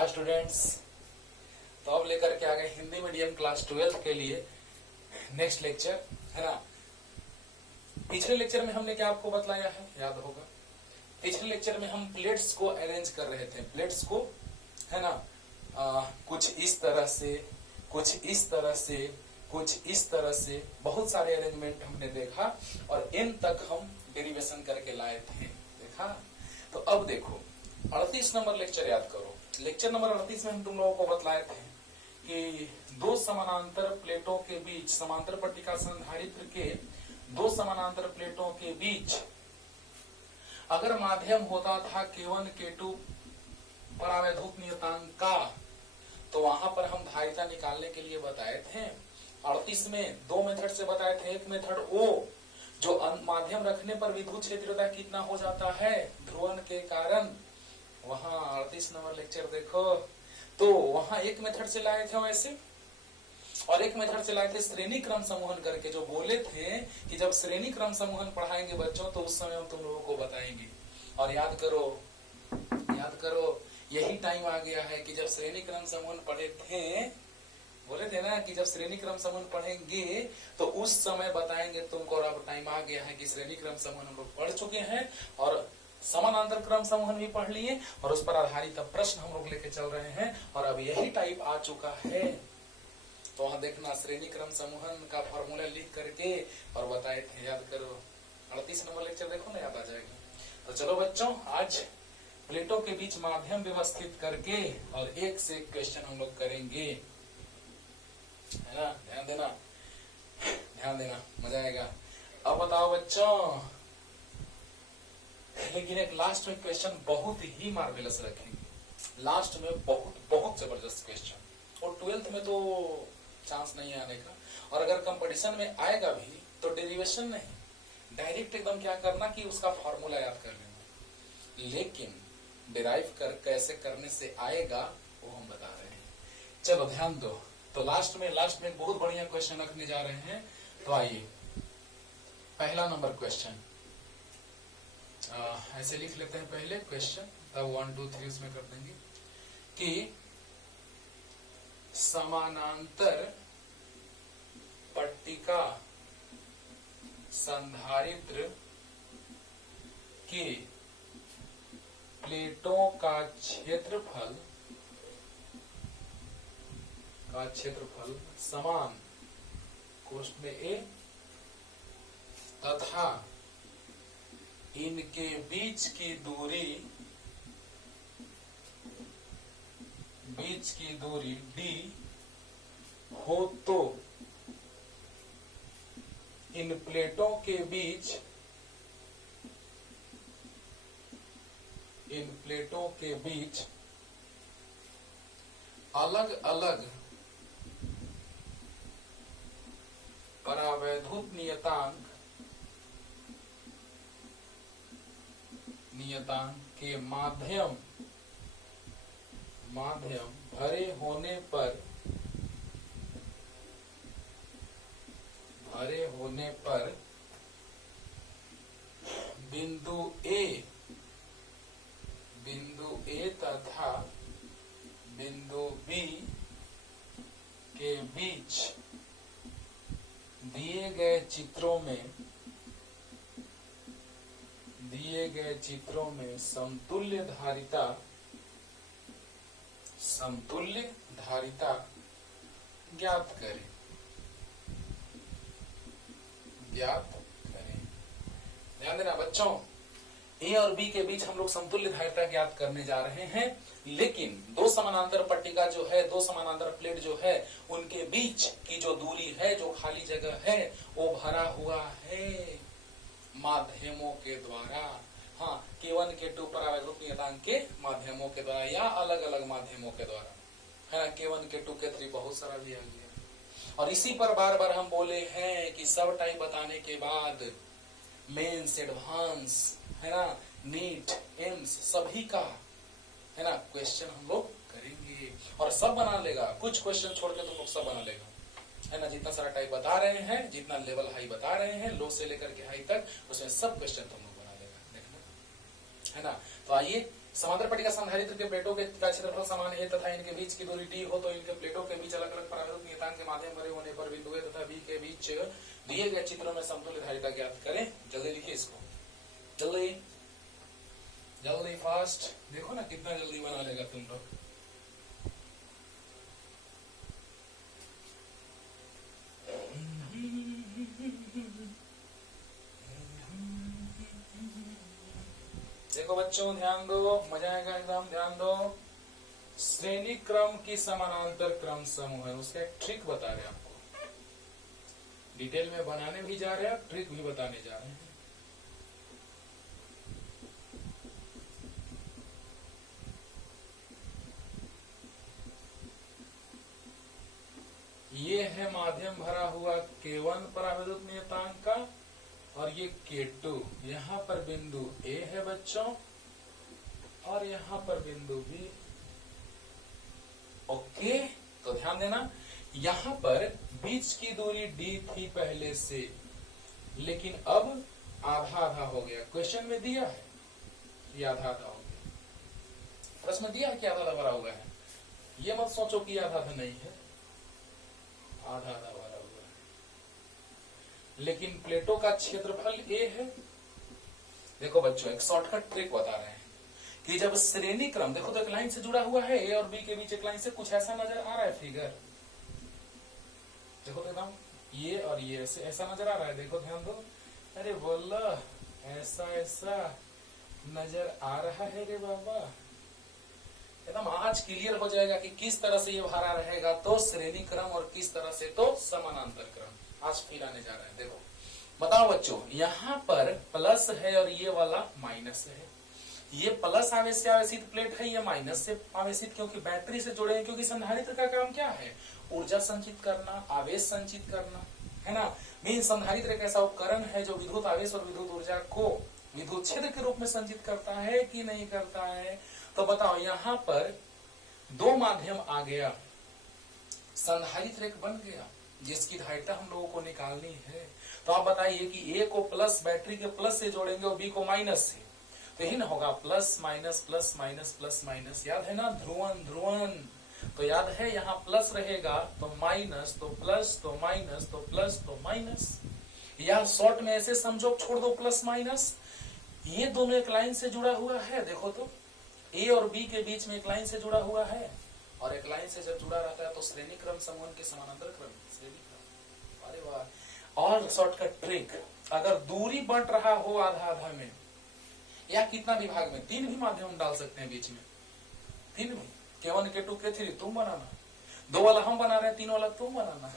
Hi students. तो अब लेकर के आ गए हिंदी मीडियम क्लास 12 के लिए नेक्स्ट लेक्चर, है ना। पिछले लेक्चर में हमने क्या आपको बतलाया है, याद होगा। पिछले लेक्चर में हम प्लेट्स को अरेंज कर रहे थे, प्लेट्स को, है ना। कुछ इस तरह से, कुछ इस तरह से, कुछ इस तरह से, बहुत सारे अरेंजमेंट हमने देखा और इन तक हम डेरिवेशन करके लाए थे, देखा। तो अब देखो 38 नंबर लेक्चर याद करो। लेक्चर नंबर 38 में हम तुम लोगों को बतलाए थे कि दो समानांतर प्लेटों के बीच, समांतर पट्टिका संधारित्र के दो समानांतर प्लेटों के बीच अगर माध्यम होता था K1 K2 परावैधूत नियतांक का, तो वहां पर हम धारिता निकालने के लिए बताए थे। 38 में दो मेथड से बताए थे। एक मेथड ओ, जो माध्यम रखने पर विद्युत क्षेत्रता कितना हो जाता है ध्रुवण के कारण। वहां 38 नंबर लेक्चर देखो, तो वहां एक मेथड से लाए थे वैसे, और एक मेथड से लाए थे श्रेणी क्रम समूहन करके, जो बोले थे कि जब श्रेणी क्रम समूहन पढ़ाएंगे बच्चों तो उस समय हम तुम लोगों को बताएंगे। और याद करो, याद करो, यही टाइम आ गया है कि जब श्रेणी क्रम समूहन पढ़े थे, बोले थे ना कि जब श्रेणी क्रम समूहन पढ़ेंगे तो उस समय बताएंगे तुमको। और अब टाइम आ गया है कि श्रेणी क्रम समूहन हम लोग पढ़ चुके हैं और समानांतर क्रम समूहन भी पढ़ लिए और उस पर आधारित प्रश्न हम लोग लेके चल रहे हैं। और अब यही टाइप आ चुका है, तो वहां देखना श्रेणी क्रम समूहन का फॉर्मूला लिख करके और बताए थे, याद करो। 38 नंबर लेक्चर देखो ना, याद आ जाएगा। तो चलो बच्चों, आज प्लेटों के बीच माध्यम व्यवस्थित करके और एक से एक क्वेश्चन हम लोग करेंगे, है ना। ध्यान देना, ध्यान देना, मजा आएगा। अब बताओ बच्चों, लेकिन एक लास्ट में क्वेश्चन बहुत ही मार्वेलस रखेंगे। लास्ट में बहुत बहुत जबरदस्त क्वेश्चन, और 12th में तो चांस नहीं आने का। और अगर कंपटीशन में आएगा भी तो डेरिवेशन नहीं, डायरेक्ट एकदम क्या करना कि उसका फॉर्मूला याद कर लेना। लेकिन डिराइव कर कैसे करने से आएगा वो हम बता रहे हैं। चलो ध्यान दो। तो लास्ट में एक बहुत बढ़िया क्वेश्चन रखने जा रहे हैं। तो आइए, पहला नंबर क्वेश्चन ऐसे लिख लेते हैं पहले क्वेश्चन, तब 1 2 3 उसमें कर देंगे कि समानांतर पट्टिका संधारित्र के प्लेटों का क्षेत्रफल समान कोष्ठ में ए तथा इनके बीच की दूरी d हो तो इन प्लेटों के बीच अलग अलग परावैधूत नियतांक के माध्यम भरे होने पर बिंदु ए तथा बिंदु बी के बीच दिए गए चित्रों में समतुल्य धारिता ज्ञात करें। ध्यान देना बच्चों, ए और बी के बीच हम लोग समतुल्य धारिता ज्ञात करने जा रहे हैं। लेकिन दो समानांतर पट्टिका जो है, दो समानांतर प्लेट जो है, उनके बीच की जो दूरी है, जो खाली जगह है, वो भरा हुआ है माध्यमों के द्वारा। हाँ, K1 K2 परावैधूत नियतांक के माध्यमों के द्वारा या अलग अलग माध्यमों के द्वारा, है ना। K1 K2 K3 बहुत सारा भी आ गया। और इसी पर बार बार हम बोले हैं कि सब टाइप बताने के बाद मेंस, एडवांस, है ना, नीट, एम्स, सभी का, है ना, क्वेश्चन हम लोग करेंगे। और सब बना लेगा, कुछ क्वेश्चन छोड़ के तुम लोग सब बना लेगा, है ना। जितना सारा टाइप बता रहे हैं, जितना लेवल हाई बता रहे हैं, लो से लेकर के हाई तक, उसमें सब क्वेश्चन तुम लोग बना लेगा, देखना, है ना। तो आइए समांतर पट्टिका संधारित्र के प्लेटों के का क्षेत्रफल समान है तथा इनके बीच की दूरी d हो तो इनके प्लेटों के बीच अलग अलग परावर्तक नियतांक के माध्यम भरे होने पर बिंदु A तथा B के बीच दिए गए चित्रों में समतुल्य धारिता ज्ञात करें। जल्दी लिखिए इसको, जल्दी जल्दी फास्ट। देखो ना कितना जल्दी बना लेगा तुम लोग। देखो बच्चों ध्यान दो, मजा आएगा एकदम, ध्यान दो। श्रेणी क्रम की समानांतर क्रम समूह है, उसका एक ट्रिक बता रहे हैं आपको, डिटेल में बनाने भी जा रहे हैं, ट्रिक भी बताने जा रहे हैं। ये है माध्यम भरा हुआ K1 पराविद्युत नियतांक का और ये K2। यहाँ पर बिंदु A है बच्चों और यहाँ पर बिंदु B। ओके, तो ध्यान देना, यहाँ पर बीच की दूरी D थी पहले से, लेकिन अब आधा आधा हो गया। क्वेश्चन में दिया है ये आधा आधा हो गया, प्रश्न में दिया है कि आधा आधा भरा हुआ है। ये मत सोचो कि आधा आधा नहीं है, आधा आधा भरा हुआ है, लेकिन प्लेटों का क्षेत्रफल A है। देखो बच्चों एक शॉर्टकट ट्रिक बता रहे हैं कि जब श्रेणी क्रम, देखो तो एक लाइन से जुड़ा हुआ है, A और B के बीच एक लाइन से कुछ ऐसा नजर आ रहा है फिगर। देखो तो एकदम ये और ये ऐसा नजर आ रहा है, देखो ध्यान दो। अरे बोला ऐसा ऐसा नजर आ रहा है रे बाबा। एकदम आज क्लियर हो जाएगा कि किस तरह से ये भरा रहेगा तो श्रेणी क्रम और किस तरह से तो समानांतर क्रम। आज फिर आने जा रहे हैं। देखो बताओ बच्चों, यहाँ पर प्लस है और ये वाला माइनस है। ये प्लस आवेश से आवेशित प्लेट है, ये माइनस से आवेशित, क्योंकि बैटरी से जुड़े हैं। क्योंकि संधारित्र का काम क्या है? ऊर्जा संचित करना, आवेश संचित करना, है ना। मीन संधारित्र एक ऐसा उपकरण है जो विद्युत आवेश और विद्युत ऊर्जा को विद्युत क्षेत्र के रूप में संचित करता है कि नहीं करता है। तो बताओ यहाँ पर दो माध्यम आ गया, संधारित्र एक बन गया जिसकी धारिता हम लोगों को निकालनी है। तो आप बताइए कि ए को प्लस बैटरी के प्लस से जोड़ेंगे और बी को माइनस से, तो यही ना होगा, plus minus plus minus plus minus. याद है ना, ध्रुवन ध्रुवन। तो याद है यहाँ प्लस रहेगा तो माइनस, तो प्लस, तो माइनस, तो प्लस, तो माइनस। या शॉर्ट में ऐसे समझो, छोड़ दो प्लस माइनस। ये दोनों एक लाइन से जुड़ा हुआ है। देखो तो ए और बी के बीच में एक लाइन से जुड़ा हुआ है, और एक लाइन से जब जुड़ा रहता है तो श्रेणी क्रम समूह के समानांतर क्रम, श्रेणी क्रम। अरे वाह। और शॉर्टकट ट्रिक, अगर दूरी बंट रहा हो आधा आधा में या कितना विभाग में, तीन भी माध्यम डाल सकते हैं बीच में, तीन भी, K1 K2 K3 तुम बनाना, दो वाला हम बना रहे हैं, तीन वाला तुम बनाना।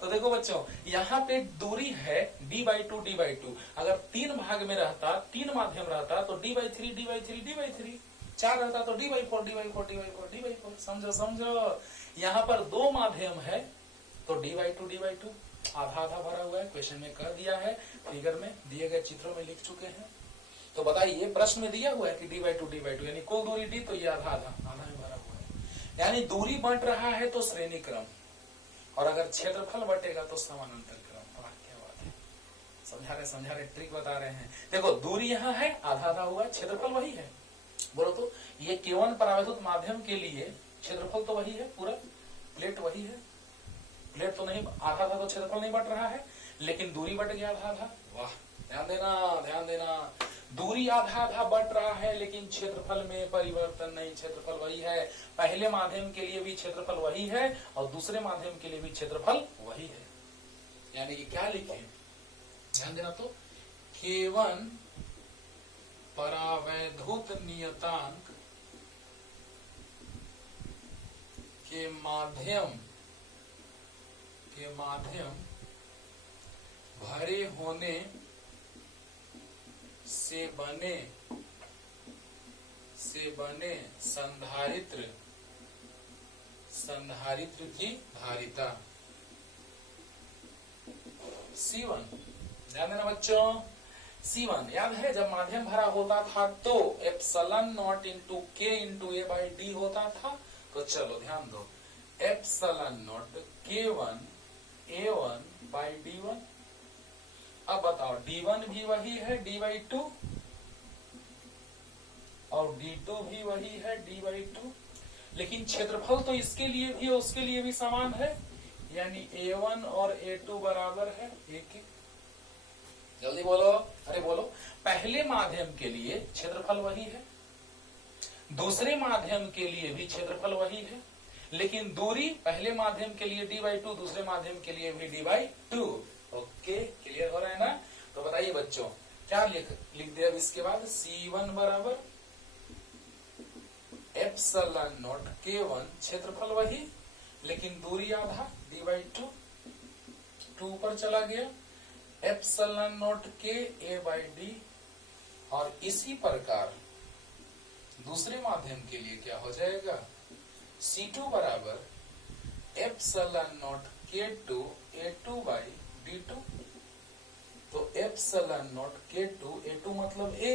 तो देखो बच्चों यहाँ पे दूरी है d/2 d/2। अगर तीन भाग में रहता, तीन माध्यम रहता तो d/3 d/3 d/3, चार रहता तो d/4 d/4 d/4 d/4। समझो समझो, यहाँ पर दो माध्यम है तो d/2 d/2, आधा आधा भरा हुआ है। क्वेश्चन में कर दिया है, फिगर में दिए गए चित्रों में लिख चुके हैं। तो बताइए प्रश्न में दिया हुआ है कि d/2 d/2 यानी कुल दूरी d, तो ये आधा आधा आधा में भरा हुआ है। यानी दूरी बंट रहा है तो श्रेणी क्रम, और अगर क्षेत्रफल बटेगा तो समानांतर क्रम। क्या बात है, समझा रहे ट्रिक बता रहे हैं। देखो दूरी यहाँ है, आधा आधा हुआ, क्षेत्रफल वही है। बोलो तो ये K1 परावैद्युत माध्यम के लिए क्षेत्रफल तो वही है, पूरा प्लेट वही है, प्लेट तो नहीं, आधा आधा तो क्षेत्रफल नहीं बट रहा है, लेकिन दूरी बट गया आधा आधा। वाह, ध्यान देना ध्यान देना, दूरी आधा आधा बट रहा है लेकिन क्षेत्रफल में परिवर्तन नहीं, क्षेत्रफल वही है। पहले माध्यम के लिए भी क्षेत्रफल वही है और दूसरे माध्यम के लिए भी क्षेत्रफल वही है। यानी कि क्या लिखे, ध्यान देना, तो K1 परावैद्युत नियतांक के माध्यम भरे होने से बने संधारित्र की धारिता C1। ध्यान देना बच्चों, C1 याद है जब माध्यम भरा होता था तो epsilon not into K into A/D होता था। तो चलो ध्यान दो, एप्सिलॉन नॉट K1 A1/D1। अब बताओ D1 भी वही है d/2, और D2 भी वही है D/2, लेकिन क्षेत्रफल तो इसके लिए भी और उसके लिए भी समान है, यानी A1 और A2 बराबर है एक ही। जल्दी बोलो, अरे बोलो। पहले माध्यम के लिए क्षेत्रफल वही है, दूसरे माध्यम के लिए भी क्षेत्रफल वही है, लेकिन दूरी पहले माध्यम के लिए D/2, दूसरे माध्यम के लिए भी D/2। ओके, क्लियर हो रहा है ना? तो बताइए बच्चों, क्या लिख दे अब इसके बाद? C1 बराबर एप्सिलॉन नॉट K1, क्षेत्रफल वही लेकिन दूरी आधा D/2, 2 पर चला गया, एप्सिलॉन नॉट K A/D। और इसी प्रकार दूसरे माध्यम के लिए क्या हो जाएगा? C2 बराबर एप्सिलॉन नॉट K2 A2/D2। तो एप्सिलॉन नॉट K2, A2 मतलब A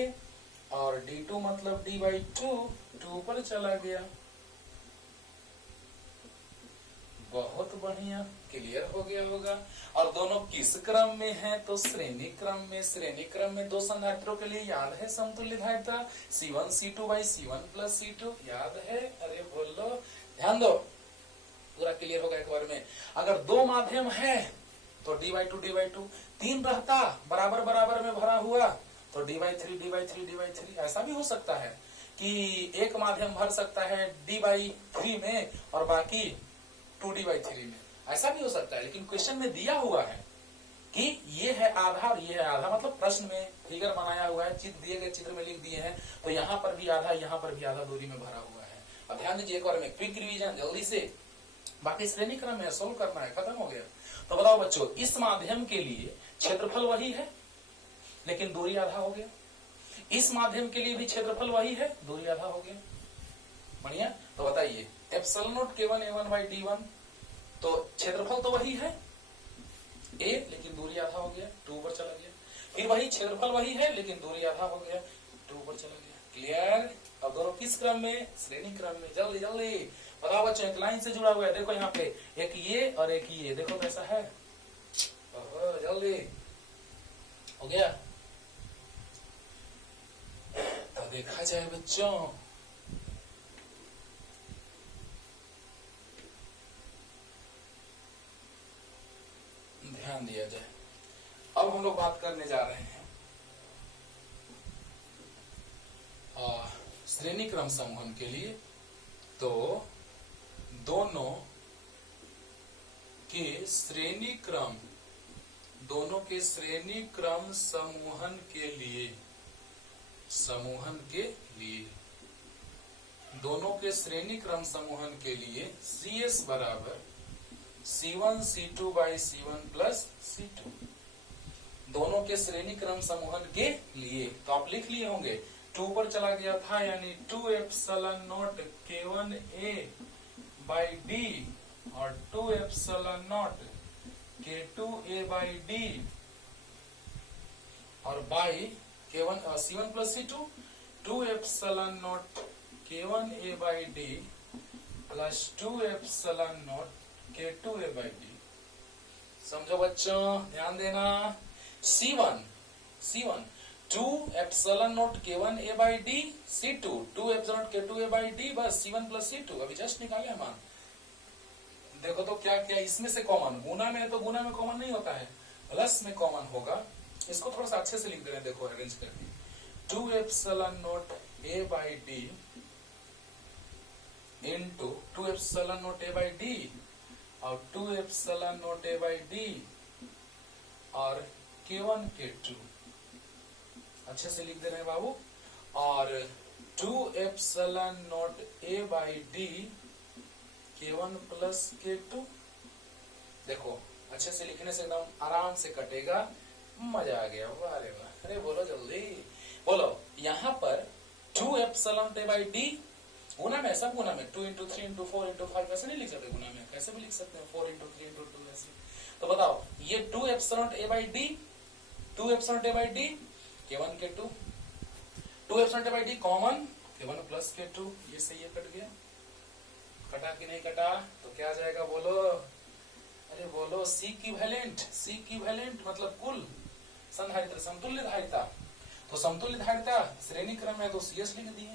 और D2 मतलब D/2, 2 पर चला गया। बहुत बढ़िया, क्लियर हो गया होगा। और दोनों किस क्रम में है? तो श्रेणी क्रम में। श्रेणी क्रम में दो संधारित्रों के लिए याद है समतुल्य धारिता C1 C2/C1 प्लस C2, याद है? अरे बोलो, ध्यान दो, पूरा क्लियर होगा एक बार में। अगर दो माध्यम है तो D/2 तीन रहता बराबर बराबर में भरा हुआ तो D/3 ऐसा भी हो सकता है कि एक माध्यम भर सकता है D/3 में और बाकी 2D/3 में, ऐसा भी हो सकता है। लेकिन क्वेश्चन में दिया हुआ है कि ये है आधा और ये है आधा, मतलब प्रश्न में फिगर बनाया हुआ है, चित्र दिए गए चित्र में लिख दिए हैं, तो यहाँ पर भी आधा यहाँ पर भी आधा दूरी में भरा हुआ है। अब ध्यान दीजिए एक बार में क्विक रिवीजन जल्दी से, बाकी श्रेणी क्रम में सोल्व करना है, खत्म हो गया। तो बताओ बच्चों, इस माध्यम के लिए क्षेत्रफल वही है लेकिन दूरी आधा हो गया, इस माध्यम के लिए भी क्षेत्रफल वही है, दूरी आधा हो गया। बढ़िया। तो बताइए, एप्सिलॉन नॉट K1 A1/D1, तो क्षेत्रफल तो वही है A, लेकिन दूरी आधा हो गया, 2 पर चला गया। फिर वही क्षेत्रफल वही है लेकिन दूरी आधा हो गया, 2 पर चला गया। क्लियर? अब दोनों किस क्रम में? श्रेणी क्रम में। जल्दी जल्दी बताओ बच्चों, एक लाइन से जुड़ा हुआ है, देखो यहाँ पे एक ये और एक ये, देखो कैसा है। जल्दी हो गया? तो देखा जाए बच्चों, ध्यान दिया जाए। अब हम लोग बात करने जा रहे हैं श्रेणी क्रम समूहन के लिए। तो दोनों के श्रेणी क्रम समूहन के लिए दोनों के श्रेणी क्रम समूहन के लिए CS बराबर C1 C2/C1 प्लस C2। दोनों के श्रेणी क्रम समूहन के लिए तो आप लिख लिए होंगे, 2 पर चला गया था यानी 2 एप्सिलॉन नॉट K1 A/D और 2 एप्सिलॉन नॉट K2 A/D और by K1 C1 plus C2, 2 epsilon not K1 A/D plus 2 epsilon not K2 A/D। समझो बच्चों, ध्यान देना। C1 2 epsilon not K1 A/D, C2 2 epsilon not K2 A/D, बस C1 plus C2 अभी just निकाले हम। देखो तो क्या क्या इसमें से कॉमन, गुना में है तो गुना में कॉमन नहीं होता है, प्लस में कॉमन होगा। इसको थोड़ा सा अच्छे से लिख दे रहे हैं, देखो अरेंज करके, 2 epsilon not A/D into 2 epsilon not A/D और 2 एप्सिलॉन नॉट A/D और K1 K2 अच्छे से लिख दे रहे हैं बाबू, और 2 epsilon not A/D K1 plus K2। देखो अच्छे से लिखने से एकदम आराम से कटेगा, मजा आ गया। वाह रे वाह, अरे बोलो जल्दी बोलो। यहाँ पर 2 एप्सिलॉन A/D गुना में, सब गुना में, 2 into 3 into 4 into 5 ऐसे नहीं लिख सकते, गुना में कैसे भी लिख सकते हैं, 4 into 3 into 2 ऐसे। तो बताओ, ये 2 epsilon A/D K1 K2, 2 epsilon A/D common K1 plus K2, ये सही है, कट गया। कटा कि नहीं कटा? तो क्या आ जाएगा बोलो, अरे बोलो, C इक्विवेलेंट मतलब कुल संधारित्र समतुल्य धारिता। तो समतुल्य धारिता श्रेणी क्रम है तो CS लिख दिए,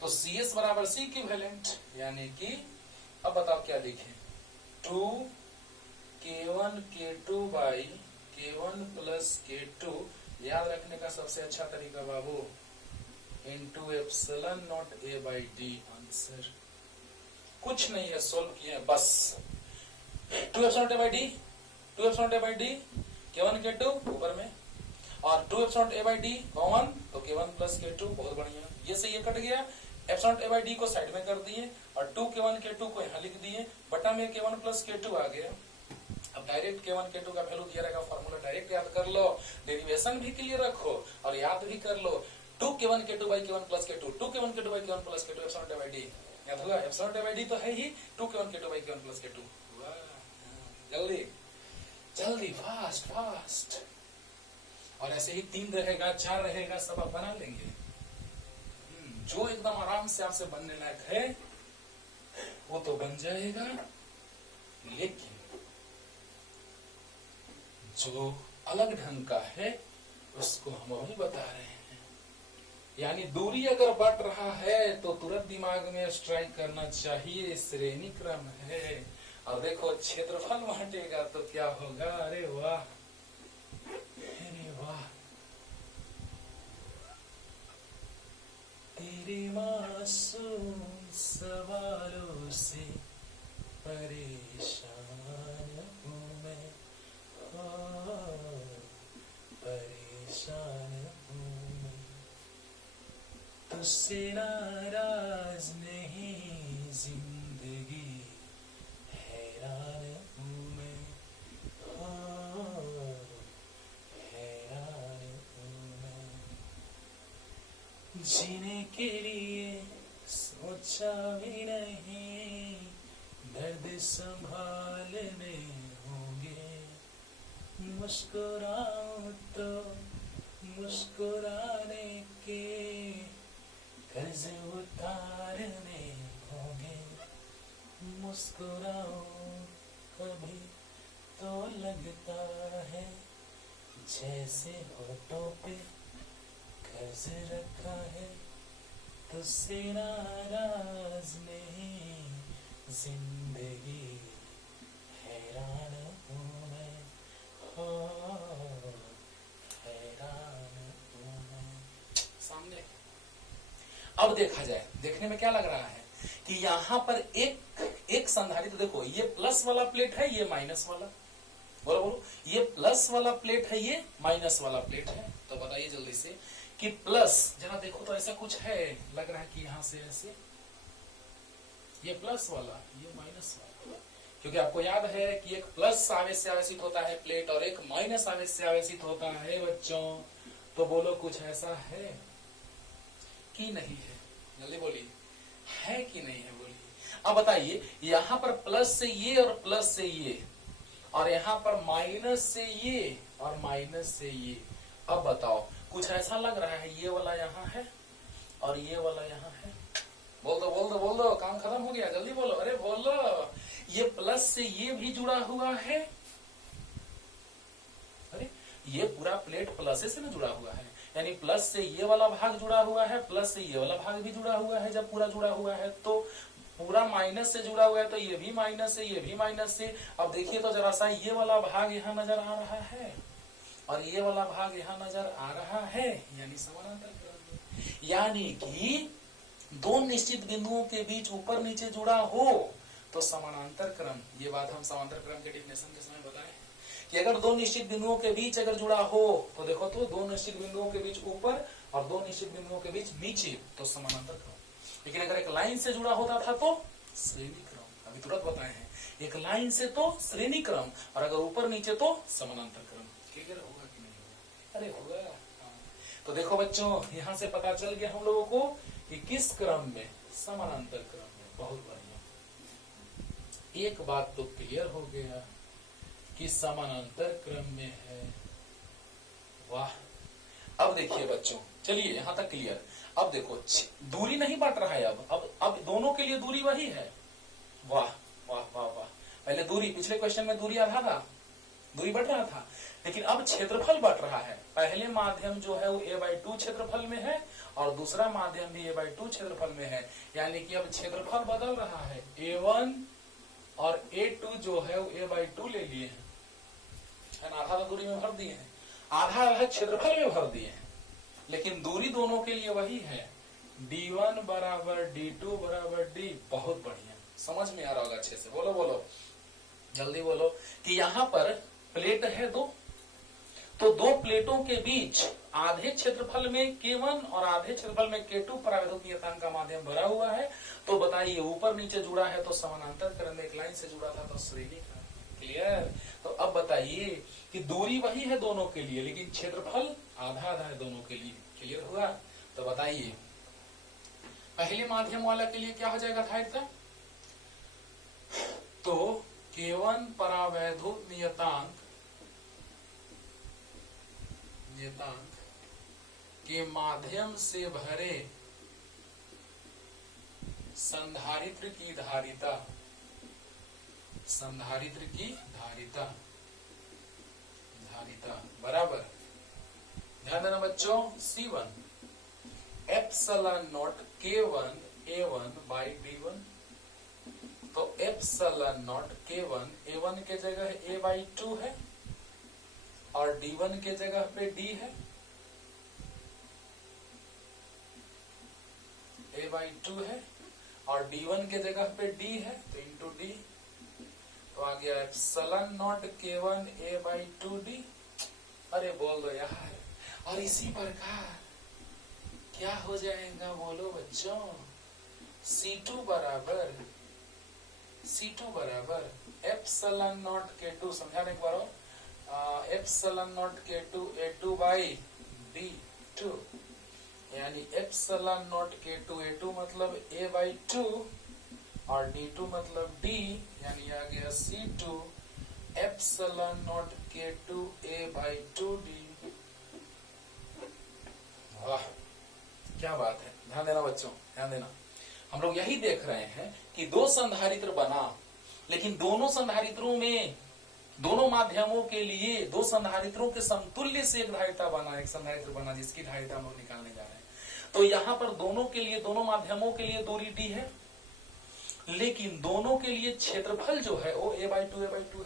तो CS बराबर C इक्विवेलेंट, यानी कि अब बताओ क्या लिखे, 2K1 K2 by K1 plus K2, याद रखने का सबसे अच्छा तरीका बाबू, into epsilon not A by D। Answer कुछ नहीं है, सोल्व किए बस, 2 epsilon A by D, 2 epsilon A by D, K1 K2 ऊपर में, और 2 epsilon A by D common, तो K1 प्लस K2, बहुत बढ़िया, ये से ये कट गया, एप्सिलॉन A बाई D को साइड में कर दिए और 2K1 K2 को यहाँ लिख दिए, बटा में K1 प्लस K2 आ गया। अब डायरेक्ट K1 K2 का वैल्यू दिया रहेगा, फॉर्मूला डायरेक्ट याद कर लो, डेरिवेशन भी क्लियर रखो और याद भी कर लो, 2K1 K2 by K1 plus K2, 2K1 K2 by K1 plus K2 epsilon A by D, याद होगा, एप्सिलॉन A बाई D तो है ही 2K1 K2 by K1 plus K2। जल्दी जल्दी, फास्ट फास्ट, और ऐसे ही 3 रहेगा, 4 रहेगा, सब आप बना लेंगे। जो एकदम आराम से आपसे बनने लायक है वो तो बन जाएगा, लेकिन जो अलग ढंग का है उसको हम अभी बता रहे हैं। यानी दूरी अगर बढ़ रहा है तो तुरंत दिमाग में स्ट्राइक करना चाहिए, श्रेणी क्रम है। और देखो क्षेत्रफल बांटेगा तो क्या होगा, अरे वाह, अरे वाह, तेरे मासूम सवालों से परेशान हूँ मैं, परेशान हूँ मैं, तुझसे नाराज नहीं जिंदगी, हैरान हूँ मैं, हैरान हूँ मैं, जीने के लिए सोचा भी नहीं, दर्द संभालने होंगे, मुस्कुराऊं तो मुस्कुराने के कर्ज उतारने होंगे, मुस्कुराऊं कभी तो लगता है जैसे होठों पे कर्ज रखा है, तुझसे नाराज नहीं जिंदगी, हैरान हूँ मैं, हैरान हूँ मैं। सामने अब देखा जाए, देखने में क्या लग रहा है कि यहाँ पर एक संधारित्र, तो देखो ये प्लस वाला प्लेट है, ये माइनस वाला, बोलो बोलो, ये प्लस वाला प्लेट है, ये माइनस वाला प्लेट है। तो बताइए जल्दी से कि प्लस, जरा देखो तो ऐसा कुछ है, लग रहा है कि यहां से ऐसे, ये प्लस वाला, ये माइनस वाला, क्योंकि आपको याद है कि एक प्लस आवेश से आवेशित होता है प्लेट और एक माइनस आवेश से आवेशित होता है बच्चों। तो बोलो कुछ ऐसा है कि नहीं है, जल्दी बोलिए, है कि नहीं है, बोलिए। अब बताइए, यहाँ पर प्लस से ये और प्लस से ये, और यहाँ पर माइनस से ये और माइनस से ये। अब बताओ कुछ ऐसा लग रहा है, ये वाला यहाँ है और ये वाला यहाँ है, बोल दो बोल दो बोल दो, काम खत्म हो गया, जल्दी बोलो, अरे बोलो। ये प्लस से ये भी जुड़ा हुआ है, अरे ये पूरा प्लेट प्लस से ना जुड़ा हुआ है, यानी प्लस से ये वाला भाग जुड़ा हुआ है, प्लस से ये वाला भाग भी जुड़ा हुआ है। जब पूरा जुड़ा हुआ है तो पूरा माइनस से जुड़ा हुआ है, तो ये भी माइनस से, ये भी माइनस से। अब देखिए तो जरा सा, ये वाला भाग यहाँ नजर आ रहा है और ये वाला भाग यहाँ नजर आ रहा है, यानी समानांतर क्रम। यानी कि दो निश्चित बिंदुओं के बीच ऊपर नीचे जुड़ा हो तो समानांतर क्रम। ये बात हम समांतर क्रम के डेफिनेशन के समय बताए कि अगर दो निश्चित बिंदुओं के बीच अगर जुड़ा हो तो देखो तो दो निश्चित बिंदुओं के बीच ऊपर और दो निश्चित बिंदुओं के बीच नीचे तो समानांतर क्रम। लेकिन अगर एक लाइन से जुड़ा होता था तो श्रेणी क्रम, अभी तुरंत बताए हैं। एक लाइन से तो श्रेणी क्रम और अगर ऊपर नीचे तो समानांतर क्रम। क्लियर होगा कि नहीं होगा? अरे होगा। तो देखो बच्चों, यहाँ से पता चल गया हम लोगों को कि किस क्रम में, समानांतर क्रम में। बहुत बढ़िया, एक बात तो क्लियर हो गया कि समानांतर क्रम में है। वाह। अब देखिए बच्चों, चलिए यहाँ तक क्लियर। अब देखो दूरी नहीं बढ़ रहा है, अब दोनों के लिए दूरी वही है। वाह वाह वाह वाह। पहले दूरी, पिछले क्वेश्चन में दूरी आधा था, दूरी बढ़ रहा था, लेकिन अब क्षेत्रफल बढ़ रहा है। पहले माध्यम जो है वो a/2 क्षेत्रफल में है और दूसरा माध्यम भी a/2 क्षेत्रफल में है, यानी कि अब क्षेत्रफल बदल रहा है। a1 और a2 जो है वो a/2 ले लिए हैं, आधा दूरी में भर दिए हैं, आधा क्षेत्रफल में भर दिए हैं, लेकिन दूरी दोनों के लिए वही है, d1 बराबर d2 बराबर d। बहुत बढ़िया, समझ में आ रहा होगा अच्छे से, बोलो बोलो जल्दी बोलो कि यहाँ पर प्लेट है दो, तो दो प्लेटों के बीच आधे क्षेत्रफल में k1 और आधे क्षेत्रफल में k2 परावैद्युत नियतांक का माध्यम भरा हुआ है। तो बताइए ऊपर नीचे जुड़ा है तो समानांतर क्रम में एक लाइन से जुड़ा था तो श्रेणी का। क्लियर? तो अब बताइए कि दूरी वही है दोनों के लिए, लेकिन क्षेत्रफल आधा आधा है दोनों के लिए। क्लियर हुआ? तो बताइए पहले माध्यम वाला के लिए क्या हो जाएगा धारिता? तो k1 परावैद्युत नियतांक के माध्यम से भरे संधारित्र की धारिता, बराबर, ध्यान देना बच्चों, C1 epsilon not K1 A1 by D1। तो एप्सिलॉन नॉट K1 A1 के जगह A/2 है और D1 के जगह पे D है, A/2 है और D1 के जगह पे D है, तो इंटू D। तो आ गया epsilon not K1 A/2 D। अरे बोल दो यार। और इसी प्रकार क्या हो जाएगा बोलो बच्चों? C2 बराबर एप्सिलॉन नॉट K2, समझा एक बार, epsilon not K2 A2 by D2, यानी एप्सिलॉन नॉट K2 A2 मतलब A/2 और D2 मतलब D, यानी आ गया C2 epsilon not K2 A/2 D। वाह क्या बात है, ध्यान देना बच्चों, ध्यान देना। हम लोग यही देख रहे हैं कि दो संधारित्र बना, लेकिन दोनों संधारित्रों में, दोनों माध्यमों के लिए दो संधारित्रों के समतुल्य से एक धारिता बना, एक संधारित्र बना जिसकी धारिता हम लोग निकालने जा रहे हैं। तो यहाँ पर दोनों के लिए, दोनों माध्यमों के लिए दूरी d है, लेकिन दोनों के लिए क्षेत्रफल जो है वो A/2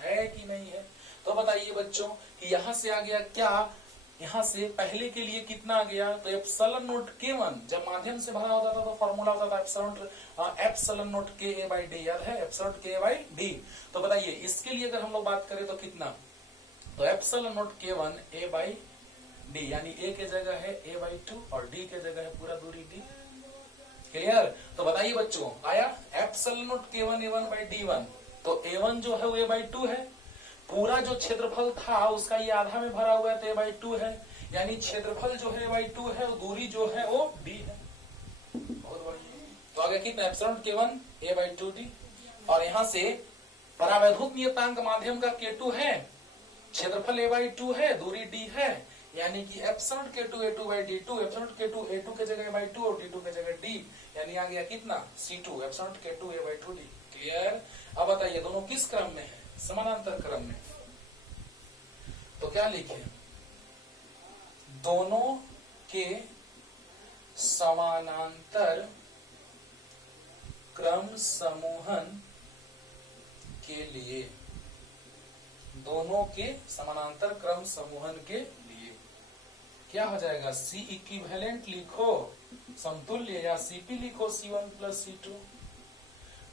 है कि नहीं है? तो बताइए बच्चों कि यहाँ से आ गया क्या, यहाँ से पहले के लिए कितना आ गया? तो एप्सिलॉन नॉट K1 जब माध्यम से भरा होता था तो फॉर्मूला होता था एप्सिलॉन नॉट K A/D, याद है? Epsilon K A/D। तो बताइए इसके लिए अगर हम लोग बात करें तो कितना? तो एप्सिलॉन नॉट K1 A/D, यानी A के जगह है A/2 और D के जगह है पूरा दूरी D। क्लियर? तो बताइए बच्चों आया epsilon not K1 A1 by D1। तो A1 जो है वो A/2 है, पूरा जो क्षेत्रफल था उसका ये आधा में भरा हुआ है तो A/2 है, यानी क्षेत्रफल जो है A/2 है, दूरी जो है वो D है। बहुत बढ़िया। तो आगे कितना? एप्सिलॉन K1 A/2 D, और यहाँ से परावैद्युत नियतांक माध्यम का K2 है, क्षेत्रफल A/2 है, दूरी D है, यानी कि epsilon K2 A2 by D2, epsilon K2 A2 के जगह A/2 और D2 के जगह D, यानी आ गया कितना? C2 epsilon K2 A/2 D। Clear? अब बताइए दोनों किस क्रम में है? समानांतर क्रम में। तो क्या लिखे? दोनों के समानांतर क्रम समूहन के लिए, दोनों के समानांतर क्रम समूहन के लिए क्या हो जाएगा? C इक्विवेलेंट लिखो, समतुल्य, या CP लिखो C1 प्लस C2।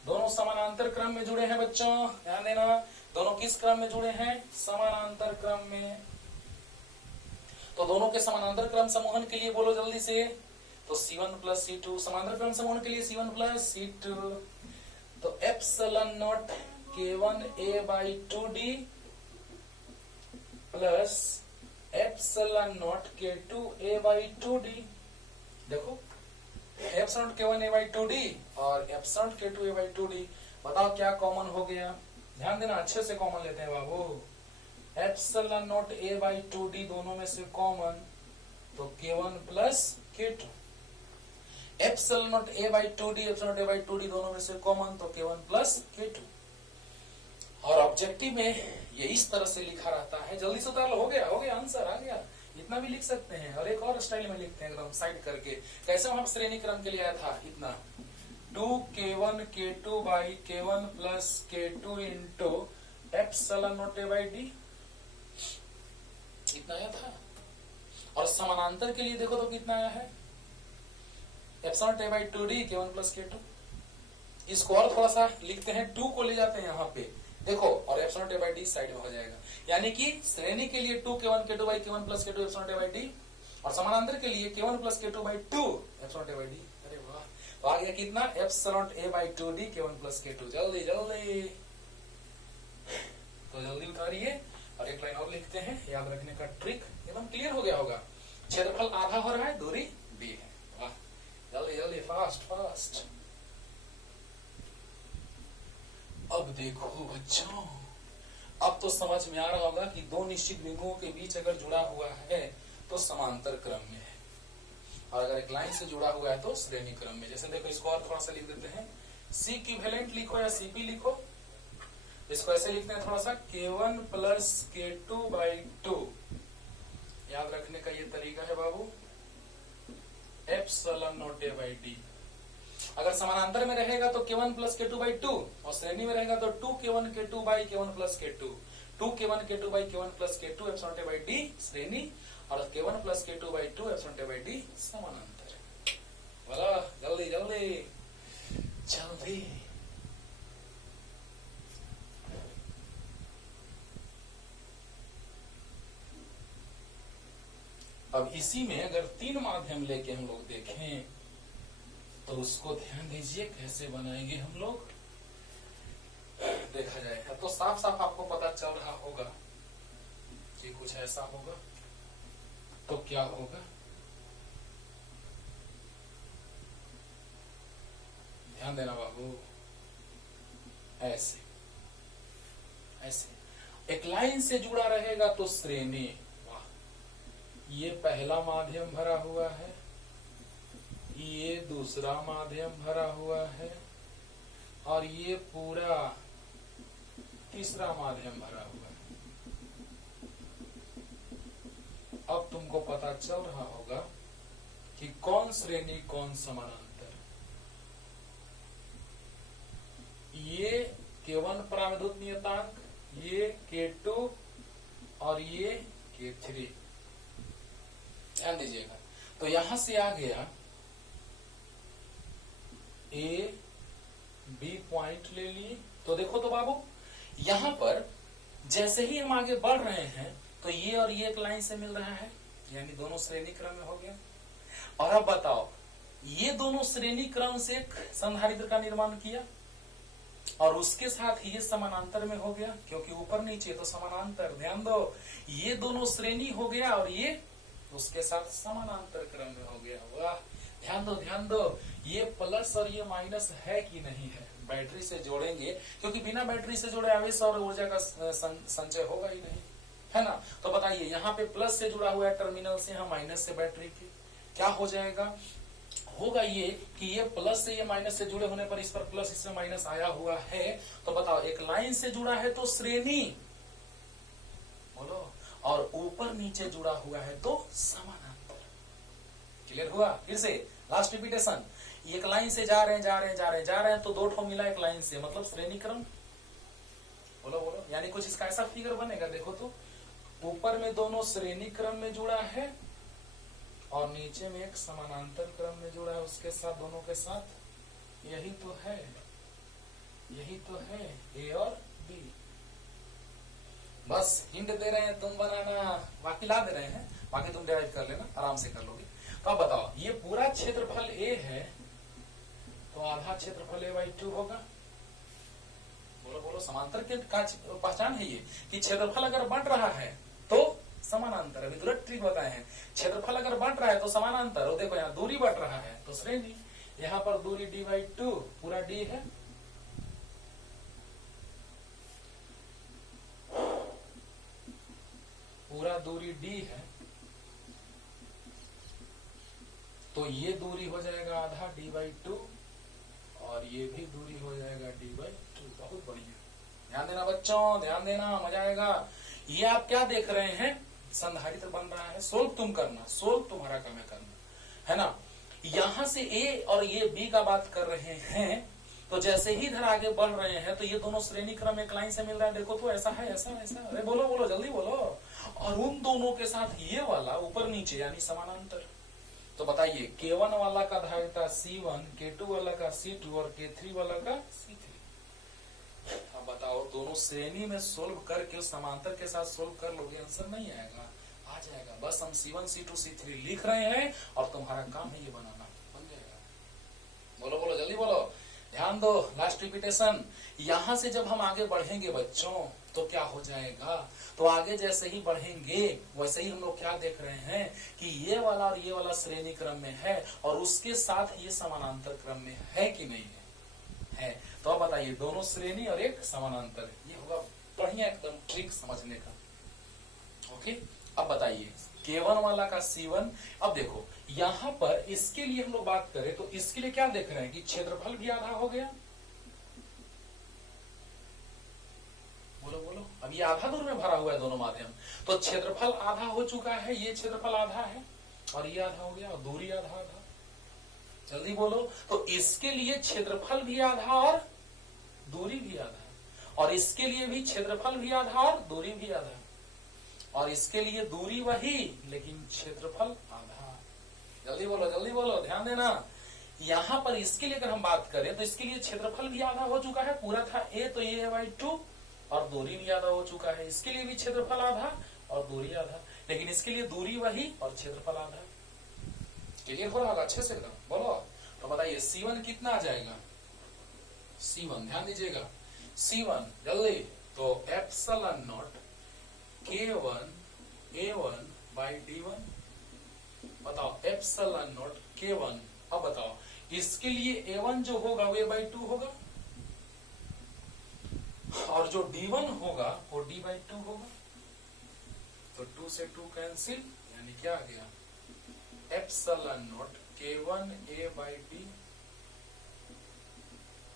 दोनों समानांतर क्रम में जुड़े हैं बच्चों, ध्यान देना। दोनों किस क्रम में जुड़े हैं? समानांतर क्रम में। तो दोनों के समानांतर क्रम समूहन के लिए बोलो जल्दी से। तो C1 प्लस C2, समांतर क्रम समूहन के लिए C1 प्लस C2। तो epsilon not K1 A/2 D plus epsilon not K2 A/2 D। देखो एप्सिलॉन K1 A/2 D और एप्सिलॉन K2 A/2 D, बताओ क्या कॉमन हो गया? ध्यान देना, अच्छे से कॉमन लेते हैं बाबू। एप्सिलॉन नॉट A/2 D दोनों में से कॉमन, तो K1 plus K2। Epsilon not A/2 D, epsilon A/2 D दोनों में से कॉमन, तो K1 प्लस K2। और ऑब्जेक्टिव में ये इस तरह से लिखा रहता है, जल्दी से उतार लो, हो गया आंसर आ गया, इतना भी लिख सकते हैं। और एक और स्टाइल में लिखते हैं एकदम साइड करके, कैसे वहां श्रेणी क्रम के लिए आया था, इतना 2k1 k2 by k1 plus k2 into epsilon naught A by D, इतना आया था। और समानांतर के लिए देखो तो कितना आया है, epsilon naught A by 2d k1 plus k2। इसको और थोड़ा सा लिखते हैं, 2 को ले जाते हैं यहाँ पे, देखो, और epsilon naught A by D side में हो जाएगा। यानी कि श्रेणी के लिए 2k1 k2 by k1 plus k2 epsilon naught A by D, और समानांतर के लिए k1 plus k2 by 2 epsilon naught A by D. अरे वाह, तो आ गया कितना, epsilon naught A by 2d k1 plus k2। जल्दी जल्दी, तो जल्दी उतारिए। और एक लाइन और लिखते हैं, याद रखने का ट्रिक एकदम क्लियर हो गया होगा। क्षेत्रफल आधा हो रहा है, दूरी b है। वाह, जल्दी जल्दी, फास्ट फास्ट। अब देखो बच्चों, अब तो समझ में आ रहा होगा कि दो निश्चित बिंदुओं के बीच अगर जुड़ा हुआ है तो समांतर क्रम में है, और अगर एक लाइन से जुड़ा हुआ है तो श्रेणी क्रम में। जैसे देखो, इसको और थोड़ा सा लिख देते हैं, सी इक्विवेलेंट लिखो या सीपी लिखो। इसको ऐसे लिखते हैं थोड़ा सा, k1 प्लस k2 बाई 2। याद रखने का ये तरीका है बाबू, epsilon naught A by D. अगर समानांतर में रहेगा तो k1 प्लस k2 बाई 2, और श्रेणी में रहेगा तो 2k1 k2 by k1 plus k2, 2k1 k2 by k1 plus k2 epsilon naught A by D श्रेणी, और k1 plus k2 by 2 epsilon naught A by D समानांतर। बोला, जल्दी जल्दी जल्दी। अब इसी में अगर 3 माध्यम लेके हम लोग देखें तो उसको ध्यान दीजिए कैसे बनाएंगे हम लोग, देखा जाए। अब तो साफ साफ आपको पता चल रहा होगा कि कुछ ऐसा होगा, तो क्या होगा, ध्यान देना बाबू। ऐसे ऐसे एक लाइन से जुड़ा रहेगा तो श्रेणी, ये पहला माध्यम भरा हुआ है, ये दूसरा माध्यम भरा हुआ है, और ये पूरा तीसरा माध्यम भरा हुआ है। अब तुमको पता चल रहा होगा कि कौन श्रेणी कौन समानांतर। ये k1 पराविद्युत नियतांक, ये k2 और ये k3, ध्यान दीजिएगा। तो यहां से आ गया ए बी पॉइंट ले लिए। तो देखो तो बाबू, यहां पर जैसे ही हम आगे बढ़ रहे हैं तो ये और ये एक लाइन से मिल रहा है, यानी दोनों श्रेणी क्रम में हो गया। और अब बताओ, ये दोनों श्रेणी क्रम से एक संधारित्र का निर्माण किया, और उसके साथ ये समानांतर में हो गया, क्योंकि ऊपर नीचे तो समानांतर। ध्यान दो, ये दोनों श्रेणी हो गया और ये उसके साथ समानांतर क्रम में हो गया। वाह, ध्यान दो, ये प्लस और ये माइनस है कि नहीं है, बैटरी से जोड़ेंगे, क्योंकि बिना बैटरी से जोड़े आवेश और ऊर्जा का संचय होगा ही नहीं, है ना। तो बताइए, यहाँ पे प्लस से जुड़ा हुआ है टर्मिनल से, यहाँ माइनस से बैटरी के, क्या हो जाएगा, होगा ये कि ये प्लस से ये माइनस से जुड़े होने पर इस पर प्लस, इसमें माइनस आया हुआ है। तो बताओ, एक लाइन से जुड़ा है तो श्रेणी, बोलो, और ऊपर नीचे जुड़ा हुआ है तो समानांतर। क्लियर हुआ? फिर से लास्ट रिपीटेशन, एक लाइन से जा रहे हैं तो दो ठो मिला एक लाइन से, मतलब श्रेणी क्रम। बोलो, यानी कुछ इसका ऐसा फिगर बनेगा, देखो तो, ऊपर में दोनों श्रेणी क्रम में जुड़ा है और नीचे में एक समानांतर क्रम में जुड़ा है उसके साथ, दोनों के साथ। यही तो है ए और बी। बस हिंट दे रहे हैं, तुम बनाना, बाकी ला दे रहे हैं, बाकी तुम डिराइव कर लेना, आराम से कर लोगे। तो अब बताओ, ये पूरा क्षेत्रफल ए है तो आधा क्षेत्रफल ए बाई 2 होगा। बोलो, समांतर के पहचान है ये कि क्षेत्रफल अगर बढ़ रहा है तो समानांतर। अभी तुरंत ट्रिक बताए हैं, क्षेत्रफल अगर बढ़ रहा है तो समानांतर। और देखो, यहाँ दूरी बढ़ रहा है तो श्रेणी, यहाँ पर दूरी d बाई 2, पूरा d है, पूरा दूरी d है, तो ये दूरी हो जाएगा आधा d बाई 2, और ये भी दूरी हो जाएगा d बाई 2। बहुत बढ़िया, ध्यान देना बच्चों, ध्यान देना, मजा आएगा। ये आप क्या देख रहे हैं, संधारित्र बन रहा है, सोल्व तुम करना, सोल्व तुम्हारा काम है करना, है ना। यहां से ए और ये बी का बात कर रहे हैं, तो जैसे ही इधर आगे बढ़ रहे हैं तो ये दोनों श्रेणी क्रम एक लाइन से मिल रहा है, देखो तो ऐसा है, ऐसा ऐसा, अरे बोलो बोलो जल्दी बोलो। और उन दोनों के साथ ये वाला ऊपर नीचे यानी समानांतर। तो बताइए K1 वाला का धारिता C1, K2 वाला का C2 और K3 वाला का C3। अब बताओ दोनों श्रेणी में सोल्व करके समांतर के साथ सोल्व कर लोगे, आंसर नहीं आएगा, आ जाएगा। बस हम C1 C2 C3 लिख रहे हैं और तुम्हारा काम है ये बनाना, बन जाएगा। बोलो बोलो जल्दी बोलो, ध्यान दो, लास्ट रिपीटेशन। यहां से जब हम आगे बढ़ेंगे बच्चों तो क्या हो जाएगा, तो आगे जैसे ही बढ़ेंगे वैसे ही हम लोग क्या देख रहे हैं कि ये वाला और ये वाला श्रेणी क्रम में है और उसके साथ ये समानांतर क्रम में है कि नहीं है। तो अब बताइए दोनों श्रेणी और एक समानांतर, ये होगा बढ़िया एकदम ट्रिक समझने का। ओके, अब बताइए K1 वाला का C1। अब देखो यहां पर इसके लिए हम लोग बात करें तो इसके लिए क्या देख रहे हैं कि क्षेत्रफल भी आधा हो गया। बोलो बोलो, अब ये आधा दूर में भरा हुआ है दोनों माध्यम, तो क्षेत्रफल आधा हो चुका है, ये क्षेत्रफल आधा है और ये आधा हो गया और दूरी आधा आधा। जल्दी बोलो, तो इसके लिए क्षेत्रफल भी आधा और दूरी भी आधा, और इसके लिए भी क्षेत्रफल भी आधा और दूरी भी आधा, और इसके लिए दूरी वही लेकिन क्षेत्रफल आधा। जल्दी बोलो, ध्यान देना। यहां पर इसके लिए अगर हम बात करें तो इसके लिए क्षेत्रफल भी आधा हो चुका है, पूरा था A तो ये है 2 और दूरी भी आधा हो चुका है। इसके लिए भी क्षेत्रफल आधा और दूरी आधा, लेकिन इसके लिए दूरी वही और क्षेत्रफल आधा। क्लियर हो रहा होगा अच्छे से एकदम, बोलो। तो बताइए C1 कितना आ जाएगा, C1 ध्यान दीजिएगा, C1 जल्दी, तो epsilon not K1 A1 by D1। बताओ एप्सिलॉन नॉट K1। अब बताओ इसके लिए A1 जो होगा वो A/2 होगा और जो D1 होगा वो D/2 होगा, तो 2 से 2 कैंसिल, यानी क्या आ गया epsilon not K1 A/D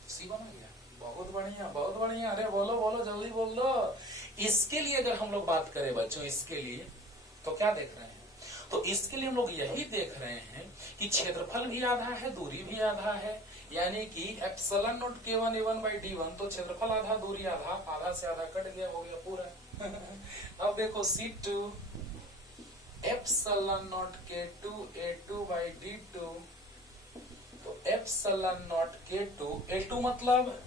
C1 आ गया। बहुत बढ़िया बहुत बढ़िया, अरे बोलो बोलो जल्दी बोल दो। इसके लिए अगर हम लोग बात करें बच्चों, इसके लिए तो क्या देख रहे हैं, तो इसके लिए हम लोग यही देख रहे हैं कि क्षेत्रफल भी आधा है दूरी भी आधा है, यानी कि epsilon not K1 A1 by D1, तो क्षेत्रफल आधा दूरी आधा, आधा से आधा कट गया, हो गया पूरा। अब देखो C2 epsilon not K2 A2 by D2, तो एप्सिलॉन नॉट K2 A2 मतलब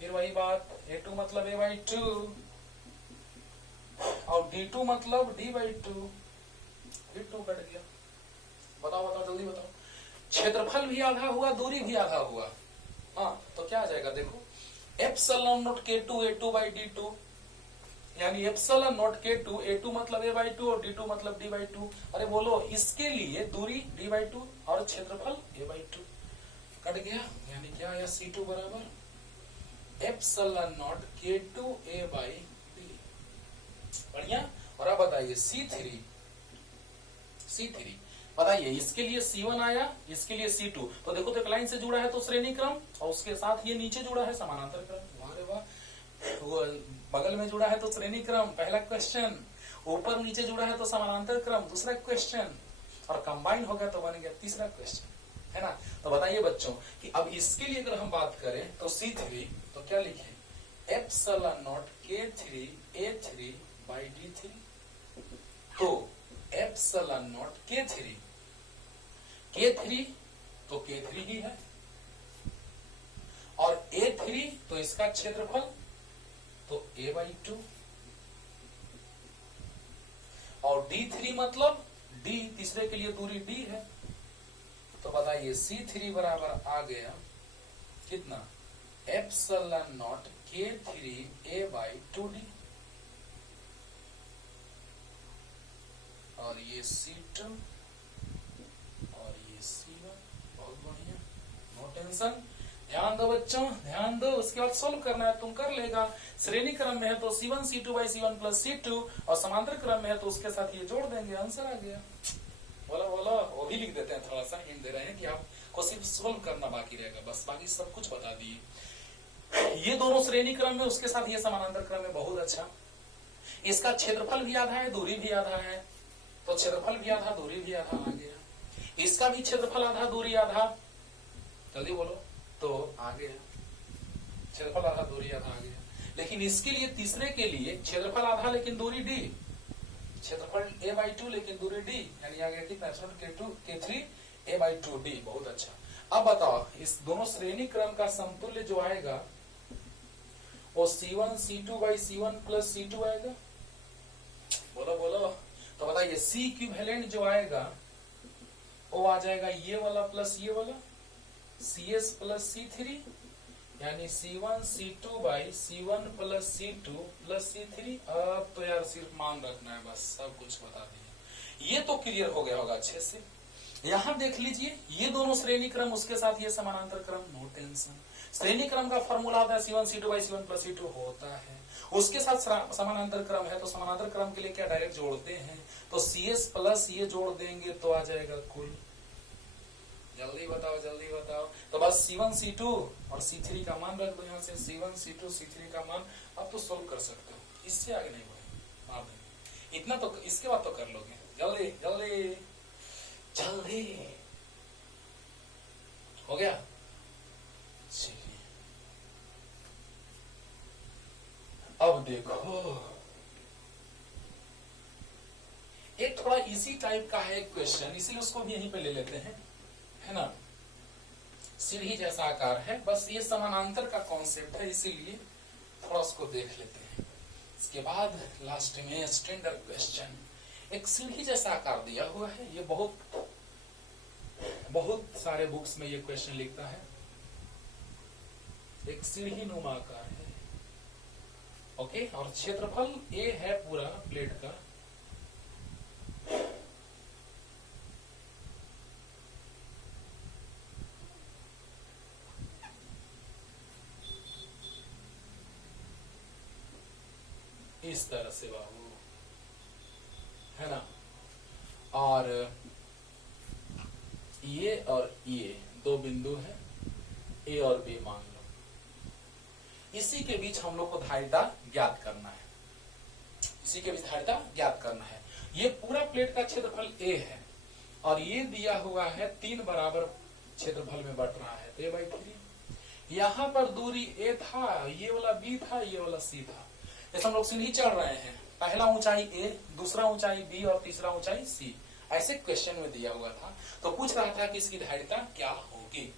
फिर वही बात, A2 मतलब A/2 और D2 मतलब D/2, फिर 2 कट गया। बताओ बताओ जल्दी बताओ, क्षेत्रफल भी आधा हुआ दूरी भी आधा हुआ, हाँ तो क्या आ जाएगा देखो epsilon not K2 A2 by D2, यानी एप्सिलॉन नॉट K2 A2 मतलब A/2 और D2 मतलब D/2। अरे बोलो इसके लिए दूरी D/2 और क्षेत्रफल A/2, कट गया, यानी क्या आया C2 बराबर epsilon not K2 A by D। बढ़िया। और अब बताइए C3 बताइए, इसके लिए C1 आया, इसके लिए C2, तो देखो तो एक लाइन से जुड़ा है तो श्रेणी क्रम, और उसके साथ ये नीचे जुड़ा है समानांतर क्रम। वाह रे वाह, वो बगल में जुड़ा है तो श्रेणी क्रम, पहला क्वेश्चन, ऊपर नीचे जुड़ा है तो समानांतर क्रम, दूसरा क्वेश्चन, और कंबाइन हो गया तो बन गया तीसरा क्वेश्चन, है ना। तो बताइए बच्चों कि अब इसके लिए अगर हम बात करें तो C3, तो क्या लिखे epsilon not K3 A3 by D3, तो एप्सिलॉन नॉट K3 तो K3 ही है, और A3 तो इसका क्षेत्रफल तो A/2, और D3 मतलब D, तीसरे के लिए दूरी D है। तो बताइए C3 बराबर आ गया कितना एप्सिलॉन नॉट K3 A/2D, और ये C2 और ये C1। बहुत बढ़िया, नो टेंशन, ध्यान दो बच्चों ध्यान दो, उसके बाद सोल्व करना है, तुम कर लेगा। श्रेणी क्रम में है तो C1 C2 by C1 plus C2, और समांतर क्रम में है तो उसके साथ ये जोड़ देंगे, आंसर आ गया। बोला बोला, वो भी लिख देते हैं, थोड़ा सा हिंट दे रहे हैं कि आपको सिर्फ सोल्व करना बाकी रहेगा, बस बाकी सब कुछ बता दिए। ये दोनों श्रेणी क्रम में, उसके साथ ये समानांतर क्रम में, बहुत अच्छा। इसका क्षेत्रफल भी आधा है, दूरी भी आधा है, तो क्षेत्रफल भी आधा, दूरी भी आधा आ गया। इसका भी क्षेत्रफल आधा, दूरी आधा, जल्दी बोलो, तो आ गया क्षेत्रफल आधा, दूरी आधा आ गया। लेकिन इसके लिए, तीसरे के लिए क्षेत्रफल आधा लेकिन दूरी d, क्षेत्रफल a/2 लेकिन दूरी d, यानी आ गया कितना, k3 a/2d। बहुत अच्छा। अब बताओ, इस दोनों श्रेणी क्रम का समतुल्य जो आएगा वो C1 C2/C1 प्लस C2 आएगा। बोलो बोलो, तो बताइए C इक्विवेलेंट जो आएगा वो आ जाएगा ये वाला प्लस ये वाला, CS प्लस C3, यानी C1 C2/C1 plus C2 plus C3। अब तो यार सिर्फ मान रखना है, बस सब कुछ बता दिया। ये तो क्लियर हो गया होगा अच्छे से। यहां देख लीजिए, ये दोनों श्रेणी क्रम, उसके साथ ये समानांतर क्रम, नो टेंशन। श्रेणी क्रम का फॉर्मूला होता है C1 C2/C1 प्लस C2 होता है, उसके साथ समानांतर क्रम है, तो समानांतर क्रम के लिए क्या डायरेक्ट जोड़ते हैं, तो CS प्लस ये जोड़ देंगे तो आ जाएगा कुल। जल्दी बताओ जल्दी बताओ, तो बस C1 C2 और C3 का मान रख दो यहाँ से, C1 C2 C3 का मान। अब तो सोल्व कर सकते हो, इससे आगे नहीं बढ़े, इतना तो इसके बाद तो कर लोगे। जल्दी जल्दी जल्दी, हो गया। चलिए अब देखो, एक थोड़ा इसी टाइप का है एक क्वेश्चन, इसीलिए उसको भी यहीं पे ले लेते हैं, है ना। सीढ़ी जैसा आकार है, बस ये समानांतर का कॉन्सेप्ट है, इसीलिए थोड़ा उसको देख लेते हैं। इसके बाद लास्ट में स्टैंडर्ड क्वेश्चन, एक सीढ़ी जैसा आकार दिया हुआ है, ये बहुत सारे बुक्स में ये क्वेश्चन लिखता है। एक सीढ़ी नुमा आकार है, ओके, और क्षेत्रफल A है पूरा प्लेट का, इस तरह से बाबू, है ना। और ये और ये दो बिंदु है, A और B मान लो। इसी के बीच हम लोग को धारिता ज्ञात करना है, इसी के बीच धारिता ज्ञात करना है। ये पूरा प्लेट का क्षेत्रफल A है और ये दिया हुआ है 3 बराबर क्षेत्रफल में बट रहा है, तो A/3। यहाँ पर दूरी A था, ये वाला B था, ये वाला C था। जैसे हम लोग सीढ़ी चढ़ रहे हैं, पहला ऊंचाई A, दूसरा ऊंचाई B और तीसरा ऊंचाई C, ऐसे क्वेश्चन में दिया हुआ था। तो पूछ रहा था कि इसकी धारिता क्या होगी।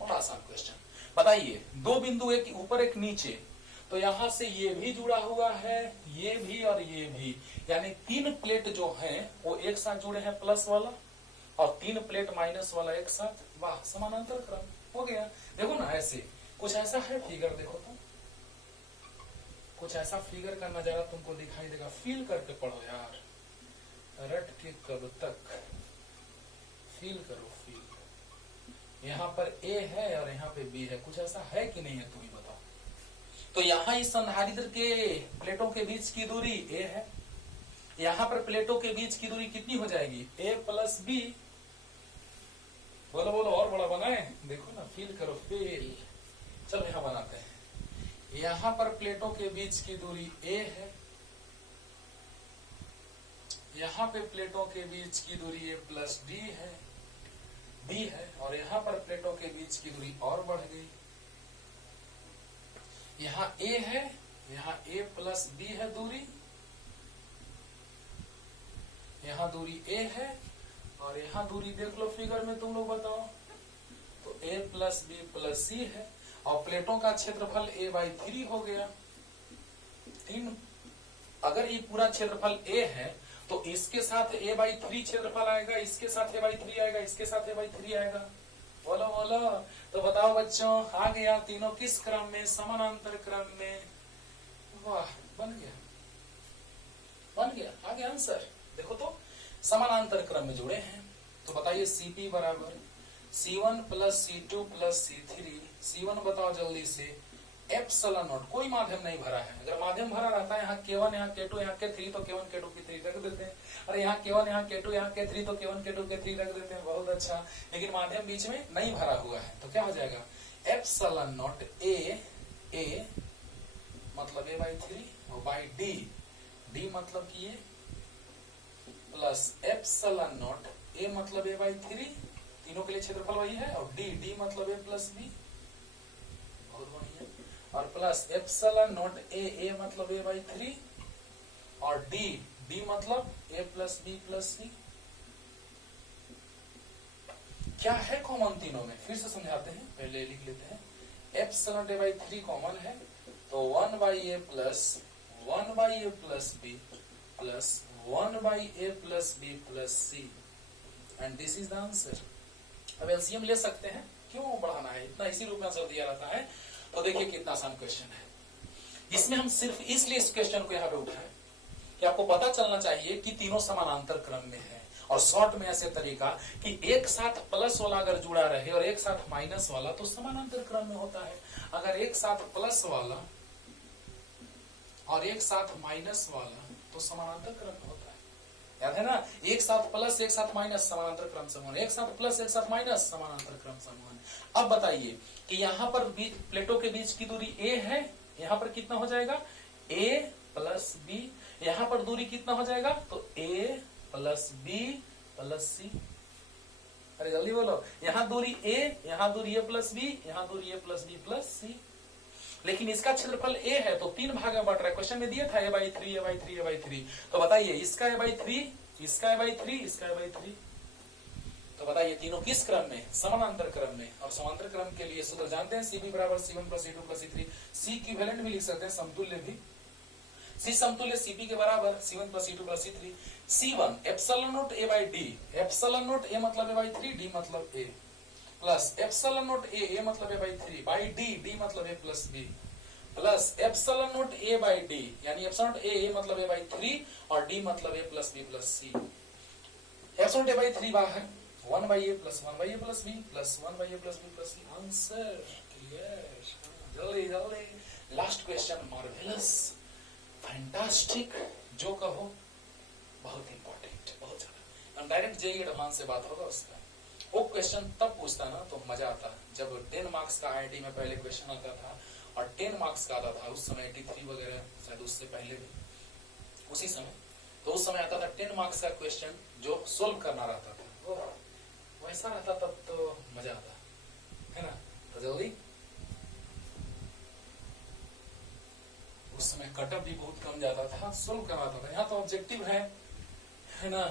बड़ा आसान क्वेश्चन। बताइए, दो बिंदु, एक ऊपर एक नीचे, तो यहां से ये भी जुड़ा हुआ है, ये भी और ये भी, यानी 3 प्लेट जो हैं वो एक साथ जुड़े हैं प्लस वाला, और 3 प्लेट माइनस वाला एक साथ। वाह, समानांतर क्रम हो गया। देखो ना, ऐसे कुछ ऐसा है फिगर, देखो तो कुछ ऐसा फिगर का नजारा तुमको दिखाई देगा। फील करके पढ़ो यार, रट के कब तक, फील करो, फील। यहाँ पर A है और यहाँ पे B है, कुछ ऐसा है कि नहीं है, तुम ही बताओ। तो यहाँ इस संधारित्र के प्लेटों के बीच की दूरी A है, यहाँ पर प्लेटों के बीच की दूरी कितनी हो जाएगी, A प्लस B। बोलो बोलो, और बड़ा बनाए, देखो ना, फील करो, फील। चलो यहाँ बनाते हैं। यहाँ पर प्लेटों के बीच की दूरी A है, यहाँ पे प्लेटों के बीच की दूरी A प्लस B है, और यहाँ पर प्लेटों के बीच की दूरी और बढ़ गई। यहाँ A है, यहाँ A प्लस B है दूरी, यहाँ दूरी A है, और यहाँ दूरी देख लो फिगर में, तुम लोग बताओ, तो A plus B plus C है, और प्लेटों का क्षेत्रफल A/3 हो गया। 3, अगर ये पूरा क्षेत्रफल A है तो इसके साथ A/3 क्षेत्रफल आएगा, इसके साथ A/3 आएगा, इसके साथ A/3 आएगा। बोलो बोलो, तो बताओ बच्चों, आ गया तीनों किस क्रम में, समानांतर क्रम में। वाह, बन गया, आ गया आंसर। देखो तो, समानांतर क्रम में जुड़े हैं। तो बताइए Cp बराबर C1 plus C2 plus C3। C1 बताओ जल्दी से, एप्सिलॉन नॉट, कोई माध्यम नहीं भरा है। अगर माध्यम भरा रहता है, यहाँ K1 यहाँ K2 यहाँ K3, तो K1 K2 K3 रख देते हैं। अरे यहाँ K1 यहाँ K2 यहाँ K3, तो K1 K2 K3 रख देते हैं, बहुत अच्छा। लेकिन माध्यम बीच में नहीं भरा हुआ है, तो क्या हो जाएगा, एप्सिलॉन नॉट A ए मतलब ए बाई 3 और बाई डी, डी मतलब कि ए प्लस एप्सिलॉन नॉट, ए मतलब ए बाई 3, तीनों के लिए क्षेत्रफल वही है, और डी, डी मतलब ए प्लस बी, बहुत बढ़िया, और प्लस एप्सिलॉन नॉट ए, ए मतलब ए बाई 3 और डी, डी मतलब ए प्लस बी प्लस सी। क्या है कॉमन तीनों में, फिर से समझाते हैं, पहले लिख लेते हैं। एप्सिलॉन ए बाई 3 कॉमन है, तो 1 by a plus 1 by a plus b plus 1 by a plus b plus c, and this is the answer. अब एलसीएम ले सकते हैं, क्यों बढ़ाना है इतना, इसी रूप में आंसर दिया रहता है। तो देखिए कितना आसान क्वेश्चन है। इसमें हम सिर्फ इसलिए इस क्वेश्चन को यहाँ पे उठाए कि आपको पता चलना चाहिए कि तीनों समानांतर क्रम में है, और शॉर्ट में ऐसे तरीका कि एक साथ प्लस वाला अगर जुड़ा रहे और एक साथ माइनस वाला तो समानांतर क्रम में होता है, अगर एक साथ प्लस वाला और एक साथ माइनस वाला तो समानांतर क्रम में होता है। याद है ना, एक साथ प्लस एक साथ माइनस समानांतर क्रम समूह, एक साथ प्लस एक साथ माइनस समानांतर क्रम समूह। अब बताइए कि यहाँ पर प्लेटों के बीच की दूरी a है, यहाँ पर कितना हो जाएगा a प्लस b, यहाँ पर दूरी कितना हो जाएगा तो a plus b plus c। अरे जल्दी बोलो, यहाँ दूरी a, यहाँ दूरी a प्लस b, यहाँ दूरी a plus b plus c, लेकिन इसका क्षेत्रफल a है तो 3 भाग में बढ़ रहा है। क्वेश्चन में दिया था a by 3, a by 3, a by 3, तो बताइए इसका a बाई 3, इसका a बाई 3, इसका a बाई 3, तो बताइए तीनों किस क्रम में, समानांतर क्रम में। और समांतर क्रम के लिए सूत्र जानते हैं, CB बराबर C1 plus C2 plus C3, C equivalent भी लिख सकते हैं, समतुल्य भी, C समतुल्य CP के बराबर C1 plus C2 plus C3, C1 epsilon not A by D, epsilon not A मतलब A बाई 3, D मतलब A, plus epsilon not A, A मतलब A by 3, by D, D मतलब A plus B, plus epsilon not A by D, यानी epsilon not A, A मतलब A by 3 और D मतलब A plus B plus C। Epsilon not A by 3 बाहर, 1 by A plus 1 by A plus B plus 1 by A plus B plus C। Answer clear, जल्दी जल्दी। Last question, marvellous, fantastic, जो कहो, बहुत important, बहुत ज्यादा। हम डायरेक्ट जेईई एडवांस से बात होगा उसका। वो क्वेश्चन तब पूछता ना तो मजा आता, जब 10 मार्क्स का आईआईटी में पहले क्वेश्चन आता था और 10 मार्क्स का आता था, उस समय 83 वगैरह, शायद उससे पहले भी उसी समय, तो उस समय आता था 10 मार्क्स का क्वेश्चन जो सोल्व करना रहता था, वो वैसा रहता तब तो मजा आता है ना। तो जल्दी, उस समय कटअप भी बहुत कम जाता था, सोल्व करना था। यहाँ तो ऑब्जेक्टिव है ना,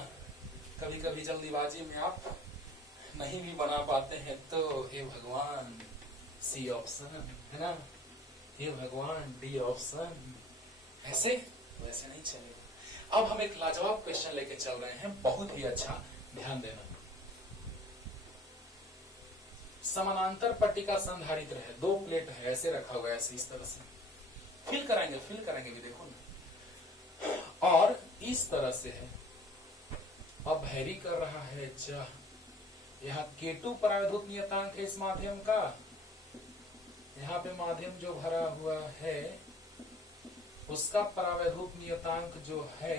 कभी कभी जल्दीबाजी में आप नहीं भी बना पाते हैं तो हे भगवान सी ऑप्शन है ना, हे भगवान डी ऑप्शन, ऐसे वैसे नहीं चलेगा। अब हम एक लाजवाब क्वेश्चन लेके चल रहे हैं, बहुत ही अच्छा, ध्यान देना। समानांतर पट्टिका संधारित्र है, 2 प्लेट है, ऐसे रखा हुआ है, ऐसे इस तरह से फिल कराएंगे भी, देखो ना, और इस तरह से है। अब हैरी कर रहा है चाह, यहाँ K2 परावैद्युत नियतांक है इस माध्यम का, यहाँ पे माध्यम जो भरा हुआ है उसका परावैद्युत नियतांक जो है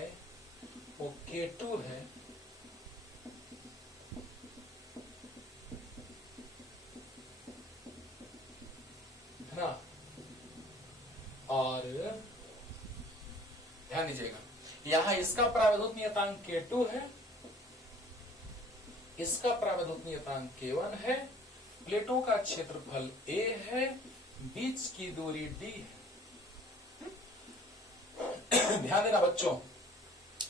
वो K2 है, ना। और ध्यान दीजिएगा, यहाँ इसका परावैद्युत नियतांक K2 है, इसका परावैद्युत नियतांक K1 है, प्लेटों का क्षेत्रफल A है, बीच की दूरी D है। ध्यान देना बच्चों,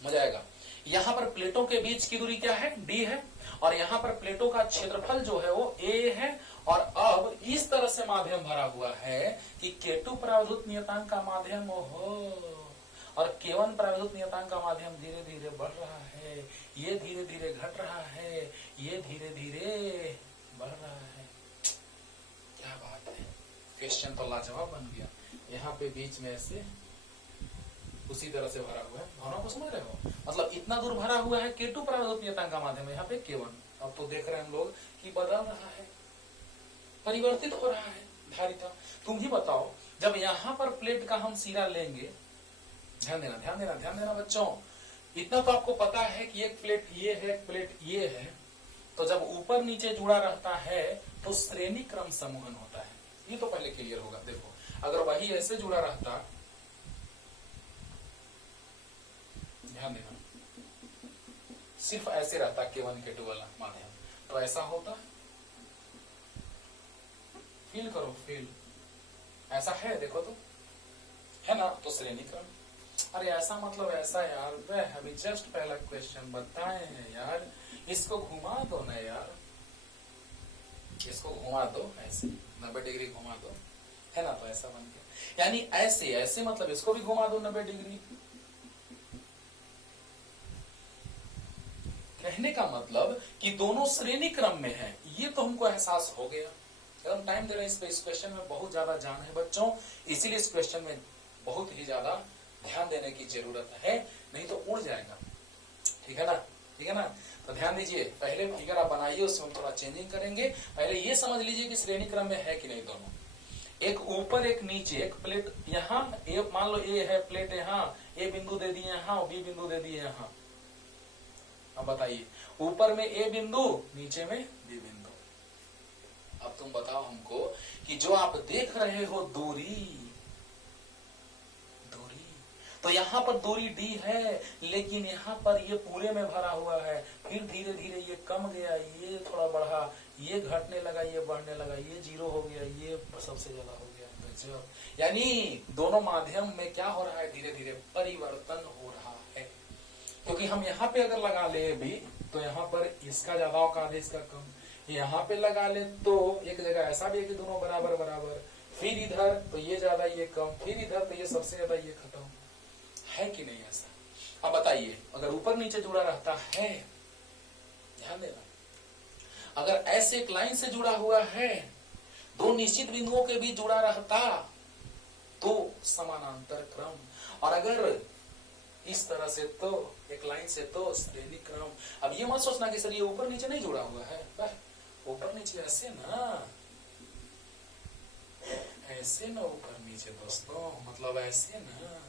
मजा आएगा। यहाँ पर प्लेटों के बीच की दूरी क्या है, D है, और यहाँ पर प्लेटों का क्षेत्रफल जो है वो A है। और अब इस तरह से माध्यम भरा हुआ है कि K2 परावैद्युत नियतांक का माध्यम हो और K1 परावैद्युत नियतांक का माध्यम धीरे धीरे बढ़ रहा है, ये धीरे धीरे घट रहा है, ये धीरे धीरे बढ़ रहा है। क्या बात है, क्वेश्चन तो लाजवाब बन गया। यहाँ पे बीच में ऐसे उसी तरह से भरा हुआ है, भावना को समझ रहे हो, मतलब इतना दूर भरा हुआ है K2 परावैद्युत नियतांक का माध्यम, यहाँ पे K1। अब तो देख रहे हैं हम लोग कि बदल रहा है, परिवर्तित हो रहा है धारिता। तुम ही बताओ, जब यहाँ पर प्लेट का हम सिरा लेंगे, ध्यान देना ध्यान देना ध्यान देना बच्चों, इतना तो आपको पता है कि एक प्लेट ये है, एक प्लेट ये है, तो जब ऊपर नीचे जुड़ा रहता है तो श्रेणी क्रम समूहन होता है, ये तो पहले क्लियर होगा। देखो अगर वही ऐसे जुड़ा रहता, ध्यान देना, सिर्फ ऐसे रहता K1 K2 वाला माध्यम, तो ऐसा होता। फील करो, फील ऐसा है, देखो तो है ना, तो श्रेणी क्रम। अरे ऐसा मतलब ऐसा यार, वह अभी जस्ट पहला क्वेश्चन बताए हैं यार, इसको घुमा दो ना यार, इसको घुमा दो ऐसे 90 डिग्री घुमा दो, है ना, तो ऐसा बन गया। यानी ऐसे ऐसे मतलब इसको भी घुमा दो 90 डिग्री। कहने का मतलब कि दोनों श्रेणी क्रम में है, ये तो हमको एहसास हो गया। हम टाइम दे रहे हैं इस पे, इस क्वेश्चन में बहुत ज्यादा जान है बच्चों, इसीलिए इस क्वेश्चन में बहुत ही ज्यादा ध्यान देने की जरूरत है, नहीं तो उड़ जाएगा। ठीक है ना, ठीक है ना। तो ध्यान दीजिए, पहले फिगर आप बनाइए, उसमें हम थोड़ा चेंजिंग करेंगे। पहले ये समझ लीजिए कि श्रेणी क्रम में है कि नहीं दोनों, एक ऊपर एक नीचे, एक प्लेट यहाँ, मान लो ए है प्लेट यहाँ, ए बिंदु दे दिए यहाँ, बी बिंदु दे दिए यहाँ। अब बताइए, ऊपर में ए बिंदु, नीचे में बी बिंदु। अब तुम बताओ हमको कि जो आप देख रहे हो दूरी, तो यहाँ पर दूरी d है, लेकिन यहाँ पर ये पूरे में भरा हुआ है, फिर धीरे धीरे ये कम गया, ये थोड़ा बढ़ा, ये घटने लगा, ये बढ़ने लगा, ये 0 हो गया, ये सबसे ज्यादा हो गया। यानी दोनों माध्यम में क्या हो रहा है, धीरे धीरे परिवर्तन हो रहा है। क्योंकि हम यहाँ पे अगर लगा ले भी, तो यहाँ पर इसका ज्यादा औकात है, इसका कम, यहाँ पे लगा ले तो एक जगह ऐसा भी है कि दोनों बराबर बराबर, फिर इधर तो ये ज्यादा ये कम, फिर इधर तो ये सबसे ज्यादा ये खत्म, है कि नहीं ऐसा। अब बताइए, अगर ऊपर नीचे जुड़ा रहता है, ध्यान देना, अगर ऐसे एक लाइन से जुड़ा हुआ है, दो निश्चित बिंदुओं के बीच जुड़ा रहता तो समानांतर क्रम, और अगर इस तरह से तो एक लाइन से तो श्रेणी क्रम। अब ये मत सोचना कि सर ये ऊपर नीचे नहीं जुड़ा हुआ है, ऊपर नीचे ऐसे ना, ऐसे ना ऊपर नीचे दोस्तों, मतलब ऐसे ना,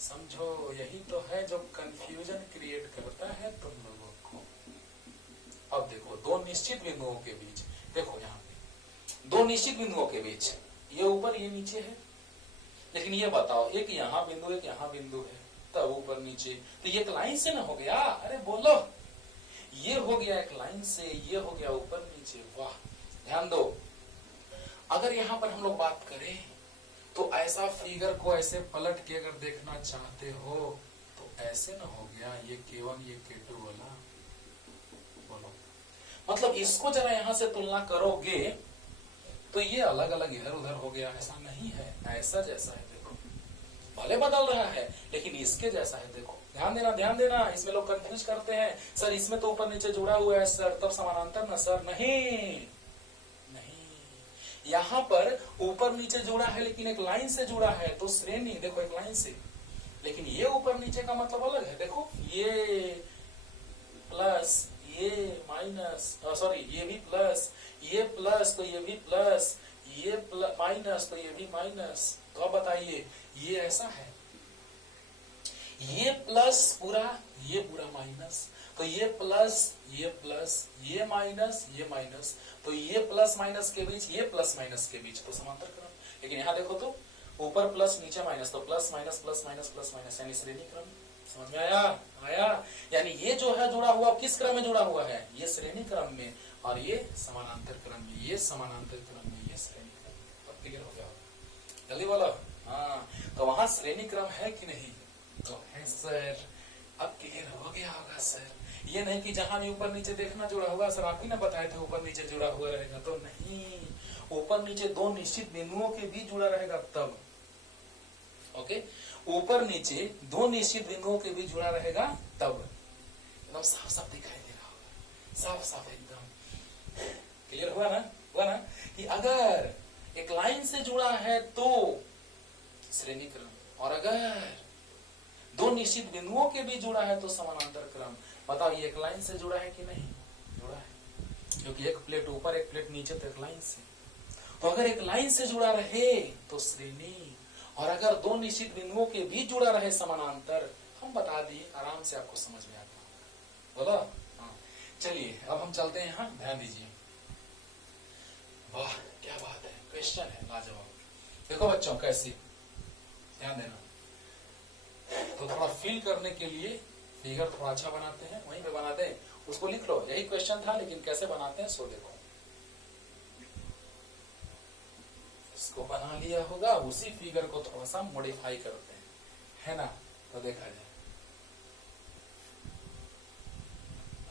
समझो। यही तो है जो कंफ्यूजन क्रिएट करता है तुम लोगों को। अब देखो, दो निश्चित बिंदुओं के बीच, देखो यहाँ पे दो निश्चित बिंदुओं के बीच, ये ऊपर ये नीचे है, लेकिन ये बताओ, एक यहाँ बिंदु एक यहाँ बिंदु है, तब ऊपर नीचे, तो ये एक लाइन से ना हो गया। अरे बोलो, ये हो गया एक लाइन से, ये हो गया ऊपर नीचे। वाह, ध्यान दो, अगर यहाँ पर हम लोग बात करें तो ऐसा फिगर को ऐसे पलट के अगर देखना चाहते हो तो ऐसे ना हो गया, ये K1 ये K2 वाला। बोलो, मतलब इसको जरा यहाँ से तुलना करोगे तो ये अलग अलग इधर उधर हो गया, ऐसा नहीं है, ऐसा जैसा है। देखो, भले बदल रहा है लेकिन इसके जैसा है। देखो, ध्यान देना, ध्यान देना, इसमें लोग कंफ्यूज करते हैं, सर इसमें तो ऊपर नीचे जुड़ा हुआ है सर, तब समानांतर ना सर। नहीं, यहाँ पर ऊपर नीचे जुड़ा है लेकिन एक लाइन से जुड़ा है तो श्रेणी। देखो, एक लाइन से, लेकिन ये ऊपर नीचे का मतलब अलग है। देखो, ये प्लस, ये माइनस, सॉरी ये भी प्लस, ये प्लस तो ये भी प्लस, ये माइनस तो ये भी माइनस। तो अब बताइए, ये ऐसा है, ये प्लस पूरा, ये पूरा माइनस, तो ये प्लस, ये माइनस, ये माइनस, तो ये प्लस माइनस के बीच, ये प्लस माइनस के बीच, तो समांतर क्रम। लेकिन यहाँ देखो तो ऊपर प्लस नीचे माइनस, तो plus minus plus minus plus minus, यानी श्रेणी क्रम। समझ में आया? आया। यानी ये जो है जुड़ा हुआ किस क्रम में जुड़ा हुआ है? ये श्रेणी क्रम में, और ये समानांतर क्रम में, ये समानांतर क्रम में, ये श्रेणी क्रम में। अब क्लियर हो गया होगा? जल्दी बोलो। हाँ, तो वहां श्रेणी क्रम है कि नहीं? तो है सर। अब क्लियर हो गया होगा सर। ये नहीं कि जहां भी ऊपर नीचे देखना जुड़ा हुआ, सर आप ही ना बताए थे ऊपर नीचे जुड़ा हुआ रहेगा, तो नहीं, ऊपर नीचे दो निश्चित बिंदुओं के बीच जुड़ा रहेगा तब। ओके, ऊपर नीचे दो निश्चित बिंदुओं के बीच जुड़ा रहेगा तब। एकदम साफ साफ दिखाई दे रहा होगा, साफ साफ एकदम क्लियर हुआ ना? हुआ ना कि अगर एक लाइन से जुड़ा है तो श्रेणी क्रम, और अगर दो निश्चित बिंदुओं के बीच जुड़ा है तो समानांतर क्रम। बताओ, ये एक लाइन से जुड़ा है कि नहीं? जुड़ा है, क्योंकि एक प्लेट ऊपर एक प्लेट नीचे, तो एक लाइन से। तो अगर एक लाइन से जुड़ा रहे तो श्रेणी, और अगर दो निश्चित बिंदुओं के बीच जुड़ा रहे समानांतर। हम बता दिए, आराम से आपको समझ में आता होगा। बोलो हाँ। चलिए अब हम चलते हैं, यहाँ ध्यान दीजिए। वाह क्या बात है, क्वेश्चन है लाजवाब। देखो बच्चों कैसे, ध्यान देना। तो थोड़ा फील करने के लिए फिगर थोड़ा अच्छा बनाते हैं, वहीं पे बनाते हैं, उसको लिख लो, यही क्वेश्चन था, लेकिन कैसे बनाते हैं सो देखो। इसको बना लिया होगा, उसी फिगर को थोड़ा सा मॉडिफाई करते हैं, है ना। तो देखा जाए,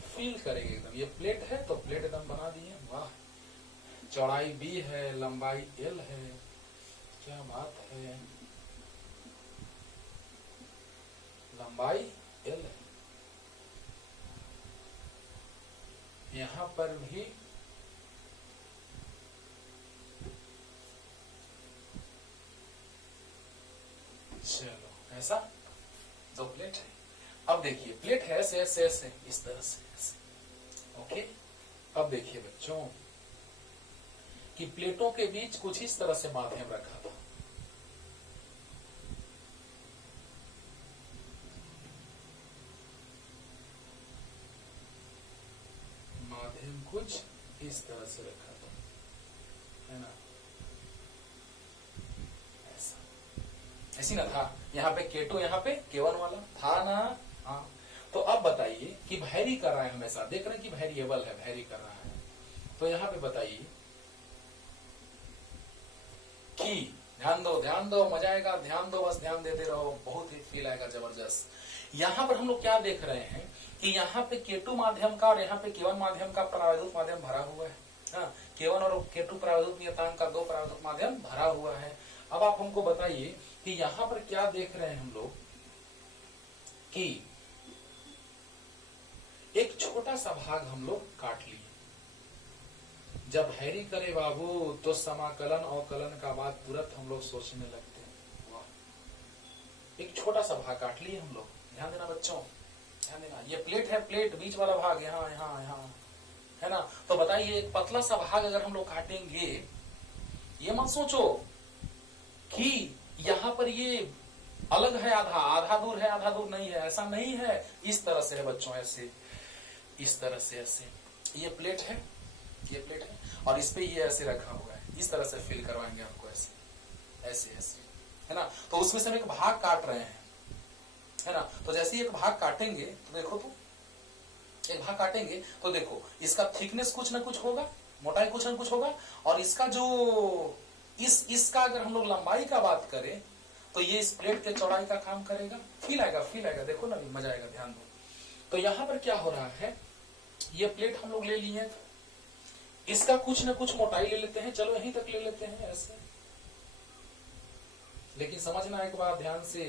फील करेंगे एकदम। ये प्लेट है तो प्लेट एकदम बना दिए, वाह। चौड़ाई b है, लंबाई l है, क्या बात है, लंबाई l है। यहां पर भी चलो ऐसा दो प्लेट है। अब देखिए प्लेट है ऐसे ऐसे ऐसे, इस तरह से ऐसे, ओके। अब देखिए बच्चों कि प्लेटों के बीच कुछ इस तरह से माध्यम रखा था, माध्यम कुछ इस तरह से रखा था, है ना, ऐसा, ऐसी ना था। यहाँ पे K2, यहाँ पे K1 वाला था ना। हाँ, तो अब बताइए कि वैरी कर रहा है, हमेशा देख रहे हैं कि वेरिएबल है, वैरी कर रहा है। तो यहाँ पे बताइए कि ध्यान दो, मजा आएगा, ध्यान दो, बस ध्यान देते रहो, बहुत ही फील आएगा जबरदस्त। यहाँ पर हम लोग क्या देख रहे हैं कि यहाँ पे K2 माध्यम का और यहाँ पे K1 माध्यम का प्रावैधिक माध्यम भरा हुआ है। हाँ, K1 और K2 प्रावैधिक नियतांक का दो प्रावैधिक माध्यम भरा हुआ है। अब आप हमको बताइए कि यहाँ पर क्या देख रहे हैं हम लोग कि एक छोटा सा भाग हम लोग काट लिए। जब हैरी करे बाबू तो समाकलन अवकलन का बात तुरंत हम लोग सोचने लगते हैं। वाह, एक छोटा सा भाग काट लिए हम लोग। ध्यान देना बच्चों, ध्यान देना। ये प्लेट है, प्लेट बीच वाला भाग यहाँ यहाँ यहाँ, है ना। तो बताइए एक पतला सा भाग अगर हम लोग काटेंगे, ये मत सोचो कि यहाँ पर ये अलग है, आधा आधा दूर है, आधा दूर नहीं है, ऐसा नहीं है। इस तरह से है बच्चों, ऐसे, इस तरह से ऐसे। ये प्लेट है, ये प्लेट है, और इस पे ये ऐसे रखा हुआ है। इस तरह से फिल करवाएंगे आपको, ऐसे ऐसे ऐसे, है ना। तो उसमें से हम एक भाग काट रहे हैं, है ना। तो जैसे ही एक भाग काटेंगे तो देखो, तो एक भाग काटेंगे तो देखो इसका थिकनेस कुछ ना कुछ होगा, मोटाई कुछ ना कुछ होगा, और इसका जो इसका अगर हम लोग लंबाई का बात करें तो ये इस प्लेट के चौड़ाई का काम करेगा। फील आएगा, फील आएगा, देखो ना, मजा आएगा, ध्यान दो। तो यहां पर क्या हो रहा है, ये प्लेट हम लोग ले लिए, इसका कुछ ना कुछ मोटाई ले लेते हैं, चलो यहीं तक ले लेते हैं ऐसे। लेकिन समझना एक बात ध्यान से,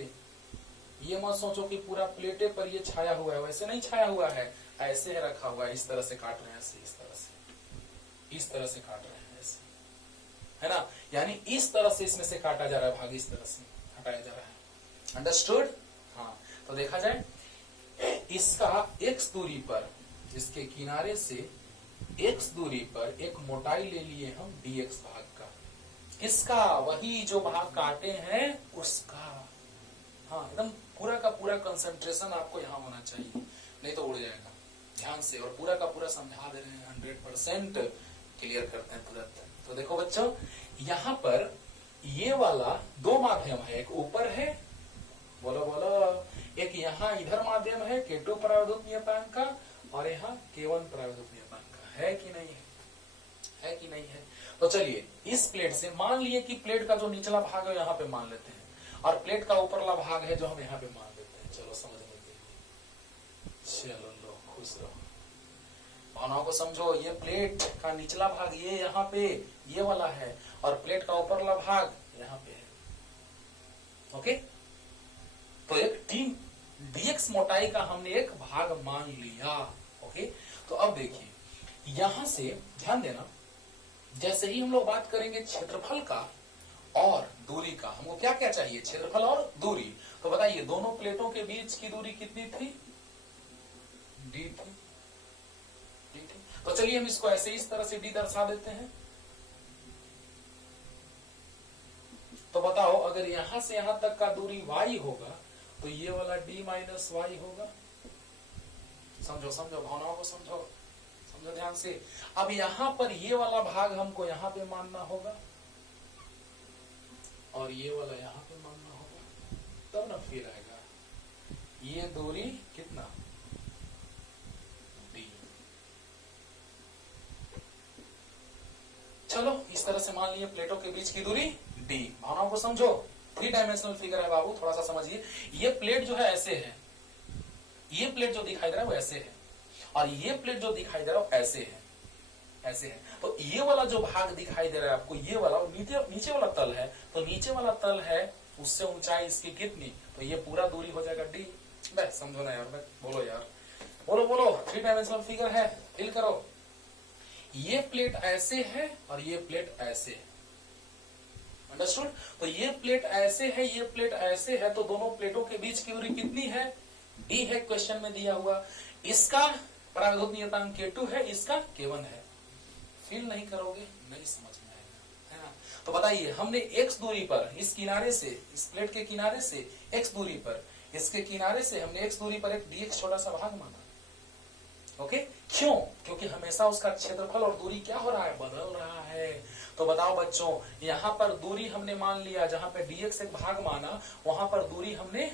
ये मत सोचो कि पूरा प्लेटे पर ये छाया हुआ है, वैसे नहीं छाया हुआ है, ऐसे है रखा हुआ है। इस तरह से काट रहे हैं, ऐसे, इस तरह से, इस तरह से काट रहे हैं ऐसे, है ना। यानी इस तरह से इसमें से काटा जा रहा है भाग, इस तरह से हटाया जा रहा है। अंडरस्टूड। हाँ, तो देखा जाए इसका x दूरी पर, इसके किनारे से x दूरी पर एक मोटाई ले लिए हम dx भाग का। किसका? वही जो भाग काटे हैं उसका। हाँ, एकदम पूरा का पूरा कंसंट्रेशन आपको यहाँ होना चाहिए, नहीं तो उड़ जाएगा। ध्यान से, और पूरा का पूरा समझा दे रहे हैं, 100% क्लियर करते हैं तुरंत। तो देखो बच्चों, यहाँ पर ये वाला दो माध्यम है, एक ऊपर है, बोलो बोलो, एक यहाँ इधर माध्यम है K2 प्रावैधिक नियतांक का, और यहाँ K1 प्रावैधिक नियतांक का, है कि नहीं है? है कि नहीं है? तो चलिए इस प्लेट से मान लिए कि प्लेट का जो निचला भाग है यहाँ पे मान लेते हैं, और प्लेट का ऊपरला भाग है जो हम यहाँ पे मान लेते हैं। चलो समझ लेते हैं, चलो लो, खुश रहो, भावनाओं को समझो। ये प्लेट का निचला भाग ये यहाँ पे ये वाला है, और प्लेट का ऊपरला भाग यहाँ पे है। ओके, तो एक dx मोटाई का हमने एक भाग मान लिया। ओके, तो अब देखिए यहां से ध्यान देना, जैसे ही हम लोग बात करेंगे क्षेत्रफल का और दूरी का, हमको क्या क्या चाहिए? क्षेत्रफल और दूरी। तो बताइए दोनों प्लेटों के बीच की दूरी कितनी थी? d थी। तो चलिए हम इसको ऐसे इस तरह से d दर्शा देते हैं। तो बताओ अगर यहां से यहां तक का दूरी y होगा तो ये वाला d माइनस वाई होगा। समझो समझो, भावनाओं को समझो, समझो ध्यान से। अब यहां पर ये वाला भाग हमको यहां पे मानना होगा, ये वाला यहाँ पे मानना होगा, तब ना फिर आएगा ये दूरी कितना d। चलो इस तरह से मान लिए प्लेटों के बीच की दूरी d। भावनाओं को समझो, 3 डायमेंशनल फिगर है बाबू, थोड़ा सा समझिए। ये प्लेट जो है ऐसे है, ये प्लेट जो दिखाई दे रहा है वो ऐसे है, और ये प्लेट जो दिखाई दे रहा है वो ऐसे है, ऐसे है। तो ये वाला जो भाग दिखाई दे रहा है आपको, ये वाला नीचे वाला तल है, तो नीचे वाला तल है उससे ऊंचाई इसकी कितनी, तो ये पूरा दूरी हो जाएगा d। बस समझो ना यार, बस बोलो यार, बोलो बोलो। 3 डायमेंशनल फिगर है, फिल करो। ये प्लेट ऐसे है और ये प्लेट ऐसे है, अंडरस्टूड। तो ये प्लेट ऐसे है, ये प्लेट ऐसे है, तो दोनों प्लेटों के बीच की दूरी कितनी है, d है, क्वेश्चन में दिया हुआ। इसका पराविद्युत नियतांक K2 है, इसका K1 है। फील नहीं करोगे नहीं समझ में आएगा, है ना। तो बताइए, हमने x दूरी पर इस किनारे से, इस प्लेट के किनारे से x दूरी पर, इसके किनारे से हमने x दूरी पर एक dx छोटा सा भाग माना। ओके, क्यों? क्योंकि हमेशा उसका क्षेत्रफल और दूरी क्या हो रहा है, बदल रहा है। तो बताओ बच्चों, यहाँ पर दूरी हमने मान लिया, जहां पे dx एक भाग माना वहां पर दूरी हमने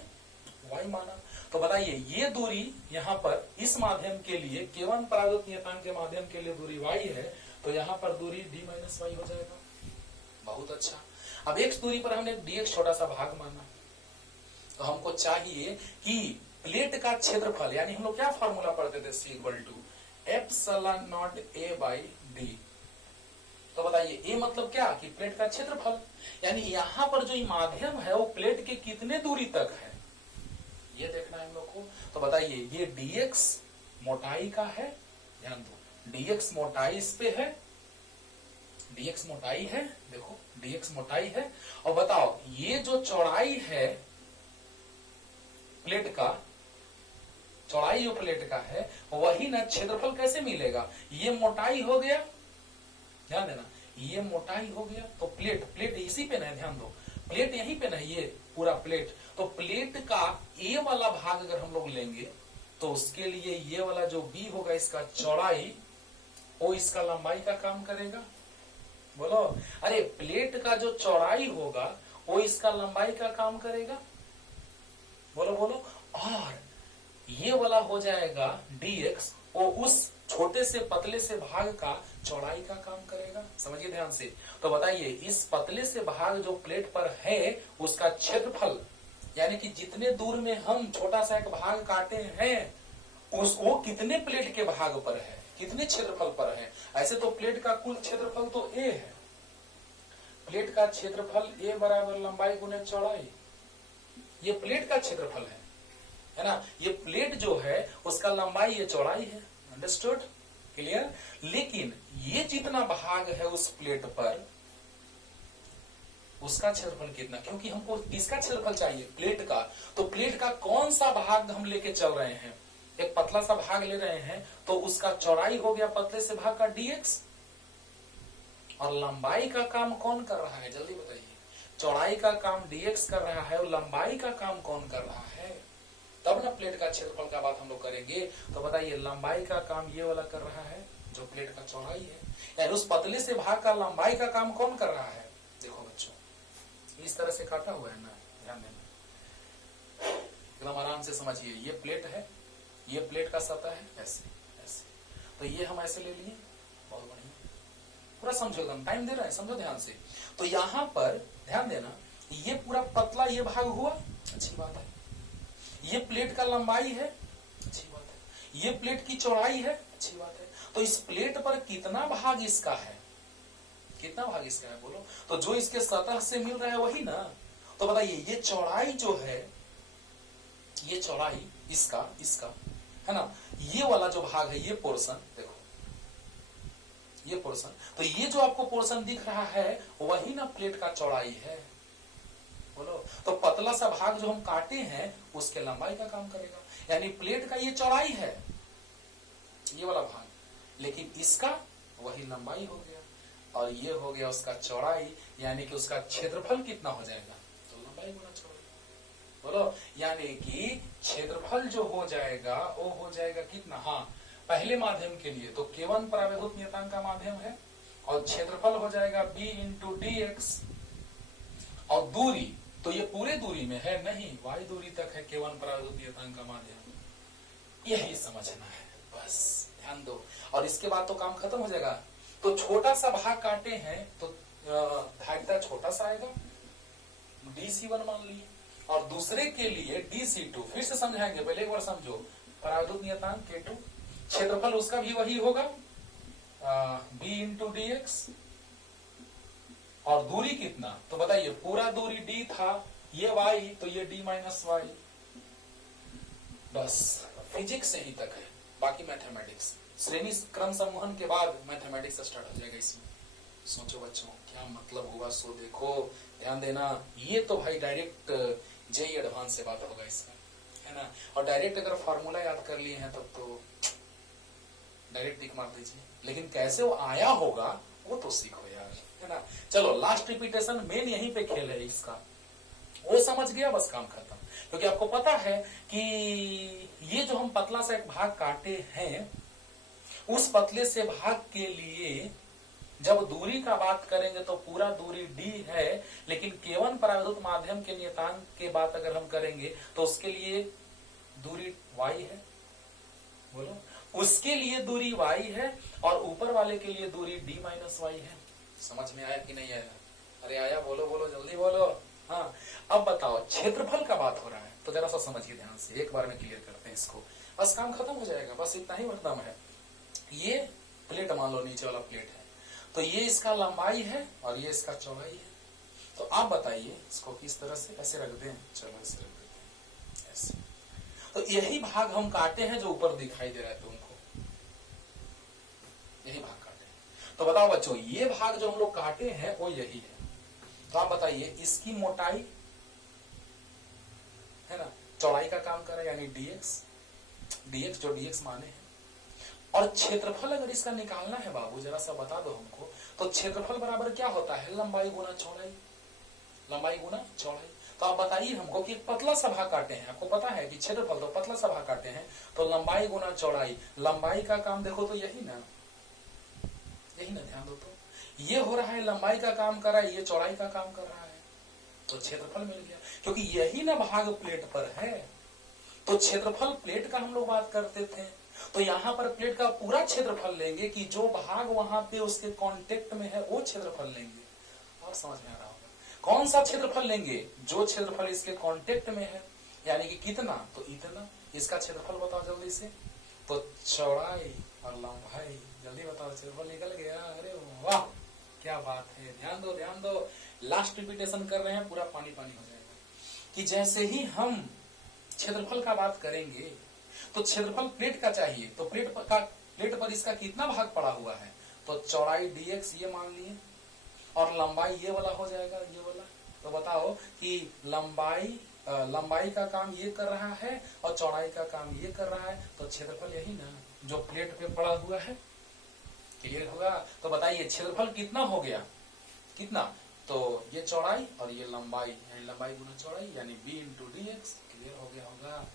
y माना। तो बताइए, ये दूरी यहाँ पर इस माध्यम के लिए K1 पराविद्युत नियतांक के माध्यम के लिए दूरी y है, तो यहाँ पर दूरी d माइनस y हो जाएगा। बहुत अच्छा। अब x दूरी पर हमने dx छोटा सा भाग माना, तो हमको चाहिए कि प्लेट का क्षेत्रफल, यानी हम लोग क्या फॉर्मूला पढ़ते थे, C equal to epsilon not a by d। तो बताइए, a मतलब क्या, कि प्लेट का क्षेत्रफल, यानी यहाँ पर जो माध्यम है वो प्लेट के कितने दूरी तक है, ये देखना है हम लोग को। तो बताइए, ये dx मोटाई का है, ध्यान दो, dx मोटाई इस पे है, dx मोटाई है, देखो dx मोटाई है। और बताओ, ये जो चौड़ाई है प्लेट का, चौड़ाई जो प्लेट का है वही ना क्षेत्रफल कैसे मिलेगा, ये मोटाई हो गया, ध्यान देना, ये मोटाई हो गया। तो प्लेट इसी पे ना, ध्यान दो, प्लेट यहीं पे ना, ये पूरा प्लेट। तो प्लेट का ए वाला भाग अगर हम लोग लेंगे तो उसके लिए ये वाला जो बी होगा, इसका चौड़ाई, वो इसका लंबाई का काम करेगा। बोलो, अरे प्लेट का जो चौड़ाई होगा वो इसका लंबाई का काम करेगा। बोलो बोलो। और ये वाला हो जाएगा dx, वो उस छोटे से पतले से भाग का चौड़ाई का काम करेगा। समझिए ध्यान से। तो बताइए, इस पतले से भाग जो प्लेट पर है उसका क्षेत्रफल, यानी कि जितने दूर में हम छोटा सा एक भाग काटे हैं वो कितने प्लेट के भाग पर है, कितने क्षेत्रफल पर है। ऐसे तो प्लेट का कुल क्षेत्रफल तो a है, प्लेट का क्षेत्रफल a बराबर लंबाई गुने चौड़ाई, ये प्लेट का क्षेत्रफल है ना। ये प्लेट जो है उसका लंबाई, ये चौड़ाई है, अंडरस्टूड, क्लियर। लेकिन ये जितना भाग है उस प्लेट पर, उसका क्षेत्रफल कितना, क्योंकि हमको किसका क्षेत्रफल चाहिए, प्लेट का। तो प्लेट का कौन सा भाग हम लेके चल रहे हैं, एक पतला सा भाग ले रहे हैं, तो उसका चौड़ाई हो गया पतले से भाग का dx, और लंबाई का काम कौन कर रहा है, जल्दी बताइए। चौड़ाई का काम dx कर रहा है और लंबाई का काम कौन कर रहा है, तब ना प्लेट का क्षेत्रफल का बात हम लोग करेंगे। तो बताइए, लंबाई का काम ये वाला कर रहा है जो प्लेट का चौड़ाई है, यानी उस पतले से भाग का लंबाई का काम कौन कर रहा है। देखो बच्चों, इस तरह से काटा हुआ है ना, ध्यान देना, एकदम आराम से समझिए। ये प्लेट है, ये प्लेट का सतह है, ऐसे ऐसे, तो ये हम ऐसे ले लिए, बहुत बढ़िया, पूरा समझो, एकदम टाइम दे रहे हैं, समझो ध्यान से। तो यहाँ पर ध्यान देना, ये पूरा पतला ये भाग हुआ, अच्छी बात है। ये प्लेट का लंबाई है, अच्छी बात है। ये प्लेट की चौड़ाई है, अच्छी बात है। तो इस प्लेट पर कितना भाग इसका है, कितना भाग इसका है बोलो। तो जो इसके सतह से मिल रहा है वही ना। तो बताइए, ये चौड़ाई जो है, ये चौड़ाई इसका है ना, ये वाला जो भाग है, ये पोर्शन देखो, ये पोर्शन, तो ये जो आपको पोर्शन दिख रहा है वही ना प्लेट का चौड़ाई है, बोलो। तो पतला सा भाग जो हम काटे हैं उसके लंबाई का काम करेगा, यानी प्लेट का ये चौड़ाई है, ये वाला भाग, लेकिन इसका वही लंबाई हो गया, और ये हो गया उसका चौड़ाई, यानी कि उसका क्षेत्रफल कितना हो जाएगा, तो लंबाई गुना चौड़ाई, बोलो। यानी कि क्षेत्रफल जो हो जाएगा वो हो जाएगा कितना, हाँ, पहले माध्यम के लिए तो K1 परावैद्युत नियतांक का माध्यम है, और क्षेत्रफल हो जाएगा b इंटू dx। और दूरी तो ये पूरे दूरी में है नहीं, y दूरी तक है केवल परावैद्युत नियतांक का माध्यम, यही समझना है बस, ध्यान दो। और इसके बाद तो काम खत्म हो जाएगा। तो छोटा सा भाग काटे हैं तो धारिता छोटा सा आएगा, dc1 मान लिए, और दूसरे के लिए dc2, फिर से समझाएंगे, पहले एक बार समझो। परावैद्युत नियतांक k2, क्षेत्रफल उसका भी वही होगा b इंटू dx, और दूरी कितना तो बताइए, पूरा दूरी d था, ये y तो ये d माइनस y। बस फिजिक्स यही तक है, बाकी मैथमेटिक्स, श्रेणी क्रम समूहन के बाद मैथमेटिक्स स्टार्ट हो जाएगा इसमें। सोचो बच्चों क्या मतलब हुआ, सो देखो, ध्यान देना। ये तो भाई डायरेक्ट जेई एडवांस से बात होगा इसका, है ना। और डायरेक्ट अगर फॉर्मूला याद कर लिए हैं तब तो डायरेक्ट टिक मार दीजिए, लेकिन कैसे वो आया होगा वो तो सीखो यार, है ना। चलो लास्ट रिपीटेशन, मेन यहीं पे खेल है इसका, वो समझ गया बस काम खत्म। क्योंकि आपको पता है कि ये जो हम पतला सा एक भाग काटे हैं, उस पतले से भाग के लिए जब दूरी का बात करेंगे तो पूरा दूरी d है, लेकिन केवल परावैद्युत माध्यम के नियतांक के बात अगर हम करेंगे तो उसके लिए दूरी y है, बोलो, उसके लिए दूरी y है, और ऊपर वाले के लिए दूरी d माइनस y है। समझ में आया कि नहीं आया? अरे आया, बोलो बोलो, जल्दी बोलो। हाँ, अब बताओ, क्षेत्रफल का बात हो रहा है तो जरा सा समझिए ध्यान से, एक बार में क्लियर करते हैं इसको, बस काम खत्म हो जाएगा, बस इतना ही वरदान है। ये प्लेट मान लो, नीचे वाला प्लेट है, तो ये इसका लंबाई है और ये इसका चौड़ाई है। तो आप बताइए इसको किस तरह से, ऐसे रख दें, चलो ऐसे रख देते हैं, ऐसे। तो यही भाग हम काटे हैं जो ऊपर दिखाई दे रहा है तुमको, यही भाग काटे हैं। तो बताओ बच्चों, ये भाग जो हम लोग काटे हैं वो यही है। तो आप बताइए इसकी मोटाई है ना, चौड़ाई का काम कर रहा है, यानी dx जो dx माने हैं। और क्षेत्रफल अगर इसका निकालना है बाबू, जरा सा बता दो हमको, तो क्षेत्रफल बराबर क्या होता है, लंबाई गुना चौड़ाई, लंबाई गुना चौड़ाई। तो आप बताइए हमको कि पतला सा भाग काटे हैं, आपको पता है कि क्षेत्रफल तो पतला सा भाग काटे हैं, तो लंबाई गुना चौड़ाई, लंबाई का काम देखो तो यही ना, यही ना, ध्यान दो तो, ये हो रहा है लंबाई का काम कर रहा है, ये चौड़ाई का काम कर रहा है, तो क्षेत्रफल मिल गया। क्योंकि यही ना भाग प्लेट पर है, तो क्षेत्रफल प्लेट का हम लोग बात करते थे, तो यहाँ पर प्लेट का पूरा क्षेत्रफल लेंगे कि जो भाग वहां पे उसके कांटेक्ट में है वो क्षेत्रफल लेंगे। और समझ में आ रहा होगा, कौन सा क्षेत्रफल लेंगे, जो क्षेत्रफल इसके कांटेक्ट में है, यानी कि कितना, तो इतना। इसका क्षेत्रफल बताओ जल्दी से, तो चौड़ाई और लंबाई, जल्दी बताओ, क्षेत्रफल निकल गया। अरे वाह क्या बात है, ध्यान दो ध्यान दो, लास्ट रिपीटेशन कर रहे हैं, पूरा पानी पानी हो जाएगा। कि जैसे ही हम क्षेत्रफल का बात करेंगे तो क्षेत्रफल प्लेट का चाहिए, तो प्लेट पर इसका कितना भाग पड़ा हुआ है, तो चौड़ाई dx ये मान लिए, और लंबाई ये वाला हो जाएगा, ये वाला। तो बताओ कि लंबाई का काम ये कर रहा है और चौड़ाई का काम ये कर रहा है, तो क्षेत्रफल यही ना जो प्लेट पे पड़ा हुआ है। क्लियर होगा? तो बताइए क्षेत्रफल कितना हो गया, कितना, तो ये चौड़ाई और ये लंबाई, यानी लंबाई गुना चौड़ाई, यानी b इंटू dx। क्लियर हो गया होगा?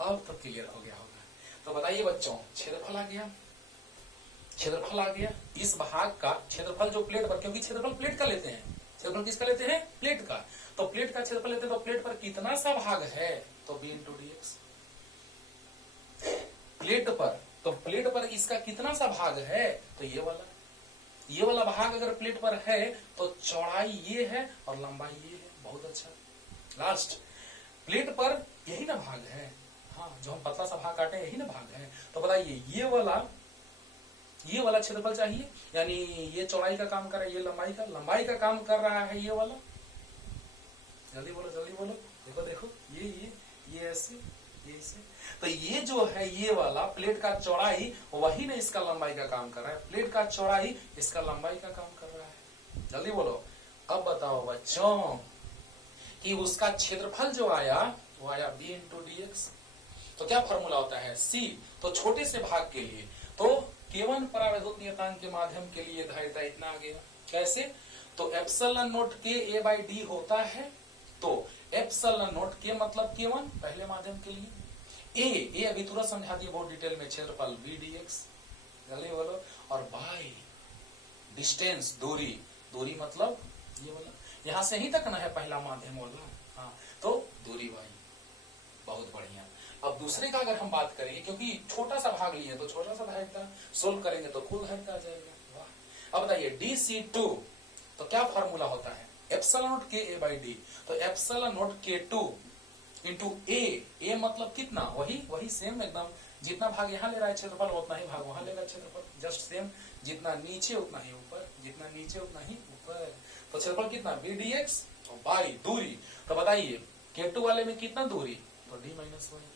अब तो क्लियर हो गया होगा। तो बताइए बच्चों, क्षेत्रफल आ गया, क्षेत्रफल आ गया, इस भाग का क्षेत्रफल जो प्लेट पर, क्योंकि क्षेत्रफल प्लेट का लेते हैं, क्षेत्रफल किसका लेते हैं, प्लेट का, तो प्लेट का क्षेत्रफल लेते हैं, तो प्लेट पर कितना सा भाग है, तो b इंटू dx। प्लेट पर, तो प्लेट पर इसका कितना सा भाग है, तो ये वाला भाग अगर प्लेट पर है तो चौड़ाई ये है और लंबाई ये है। बहुत अच्छा। लास्ट, प्लेट पर यही ना भाग है, हाँ, जो हम पतला सा भाग काटे यही ना भाग है। तो बताइए ये वाला क्षेत्रफल चाहिए, यानी ये चौड़ाई का काम कर रहा है, ये लंबाई का काम कर रहा है, ये वाला। जल्दी बोलो जल्दी बोलो, देखो देखो, ये ऐसे, ये ऐसे। तो ये जो है ये वाला प्लेट का चौड़ाई वही ना इसका लंबाई का काम कर रहा है, प्लेट का चौड़ाई इसका लंबाई का काम कर रहा है। जल्दी बोलो। अब बताओ बच्चों कि उसका क्षेत्रफल जो आया वो आया b इंटू dx। तो क्या फॉर्मूला होता है, c, तो छोटे से भाग के लिए तो केवल परावैद्युत नियतांक के माध्यम के लिए धारिता इतना आ गया। कैसे, तो एप्सिलॉन नोट के a बाई डी होता है, तो एप्सिलॉन नोट के मतलब केवल पहले माध्यम के लिए, ए अभी तुरंत समझा दिए बहुत डिटेल में, क्षेत्रफल b dx। जल्दी बोलो। और बाई डिस्टेंस, दूरी मतलब ये वाला, यहां से ही तक ना है पहला माध्यम वाला। हाँ, तो दूरी y। बहुत बढ़िया। अब दूसरे का अगर हम बात करेंगे, क्योंकि छोटा सा भाग लिए तो छोटा सा धारिता, सोल्व करेंगे तो कुल धारिता आ जाएगा। वाह। अब बताइए dc2, तो क्या फॉर्मूला होता है, एप्सिलॉन नॉट KA/d। तो एप्सिलॉन नॉट K2 इंटू ए मतलब कितना, वही सेम एकदम, जितना भाग यहाँ ले रहा है क्षेत्रफल उतना ही भाग वहां ले रहा है क्षेत्रफल, जस्ट सेम, जितना नीचे उतना ही ऊपर, जितना नीचे उतना ही ऊपर। तो क्षेत्रफल कितना bdx और बाई दूरी। तो बताइए K2 वाले में कितना दूरी, तो d माइनस वाई।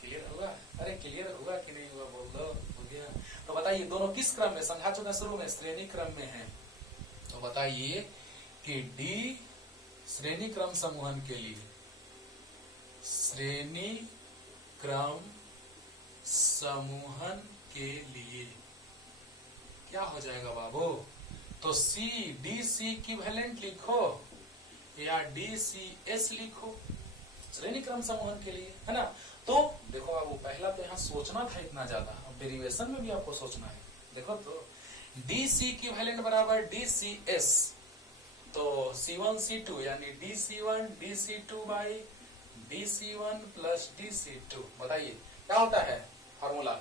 क्लियर होगा? अरे क्लियर होगा कि नहीं हुआ, बोल दो, हो गया। तो बताइए दोनों किस क्रम में, समझा चुका शुरू में, श्रेणी क्रम में है। तो बताइए कि D श्रेणी क्रम समूहन के लिए, श्रेणी क्रम समूहन के लिए क्या हो जाएगा बाबू, तो DC इक्विवेलेंट लिखो या DCS लिखो, श्रेणी क्रम समूहन के लिए, है ना। तो देखो बाबू, पहला तो यहाँ सोचना था इतना ज्यादा, अब डेरिवेशन में भी आपको सोचना है। देखो तो DC इक्विवेलेंट बराबर DCS, तो C1 C2 यानी DC1 DC2 by DC1 plus DC2। बताइए क्या होता है फार्मूला,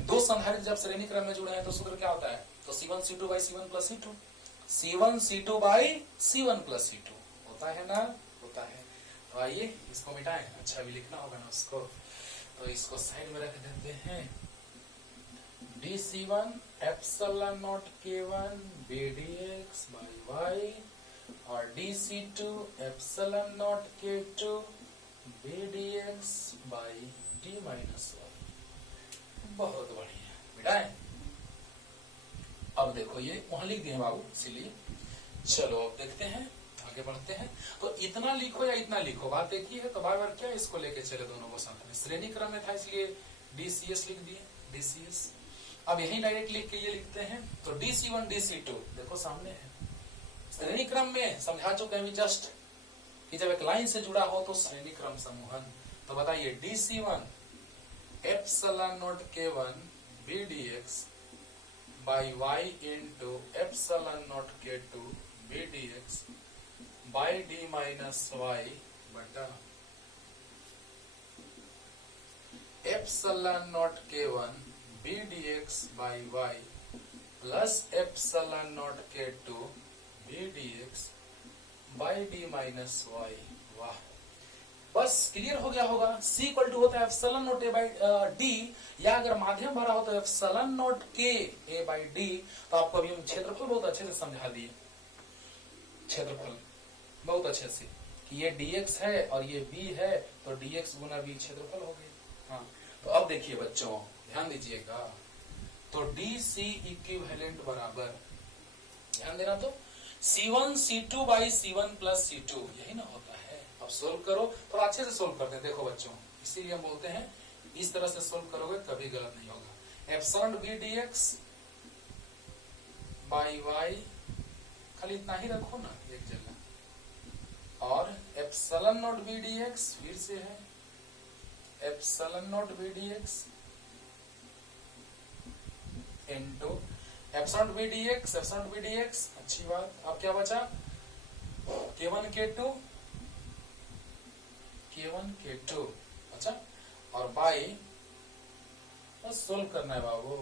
दो संधारित्र जब श्रेणी क्रम में जुड़े हैं तो सूत्र क्या होता है, तो C1 C2 by C1 plus C2, C1 C2 by C1 plus C2 होता है ना, होता है। तो आइए इसको मिटाएं, अच्छा भी लिखना होगा ना उसको, तो इसको साइड में रख देते हैं। DC1 epsilon not K1 bdx by y और DC2 epsilon not K2 bdx by d minus y। बहुत बढ़िया, मिटाएं। अब देखो ये वहां लिख दिए बाबू, इसीलिए चलो अब देखते हैं, आगे बढ़ते हैं। तो इतना लिखो या इतना लिखो, बात एक ही है। तो बार बार क्या इसको लेके चले दोनों को साथ में, श्रेणी क्रम में था इसलिए DCS लिख दिए, DCS। अब यही डायरेक्ट लिख के ये लिखते हैं, तो DC1 DC2 देखो सामने है, श्रेणी क्रम में समझा चुके हैं जस्ट, कि जब एक लाइन से जुड़ा हो तो श्रेणी क्रम समूहन। तो बताइए DC1 epsilon not K1 bdx by y into epsilon not K2 bdx by d minus y बटा epsilon not K1 bdx by y plus epsilon not K2 bdx by d minus y। वाह, बस clear हो गया होगा। C equal to होता है epsilon not A by D, या अगर माध्यम भरा हो तो epsilon not K A by D। तो आपको अभी हम क्षेत्रफल बहुत अच्छे से समझा दिए, क्षेत्रफल बहुत अच्छे से, कि ये dx है और ये b है, तो dx गुना b क्षेत्रफल हो गया। हाँ, तो अब देखिए बच्चों ध्यान दीजिएगा, तो DC इक्विवेलेंट बराबर, ध्यान देना, तो C1 C2 by C1 plus C2, यही ना होता है। अब सोल्व करो, थोड़ा अच्छे से सोल्व करते हैं, देखो बच्चों, इसीलिए हम बोलते हैं इस तरह से सोल्व करोगे कभी गलत नहीं होगा। एप्सिलॉन bdx बाई y, खाली इतना ही रखो ना एक जगह, और एप्सिलॉन नॉट bdx फिर से है epsilon not bdx into epsilon bdx, अच्छी बात। अब क्या बचा, K1 K2, अच्छा, और बाई, बस सोल्व करना है बाबू,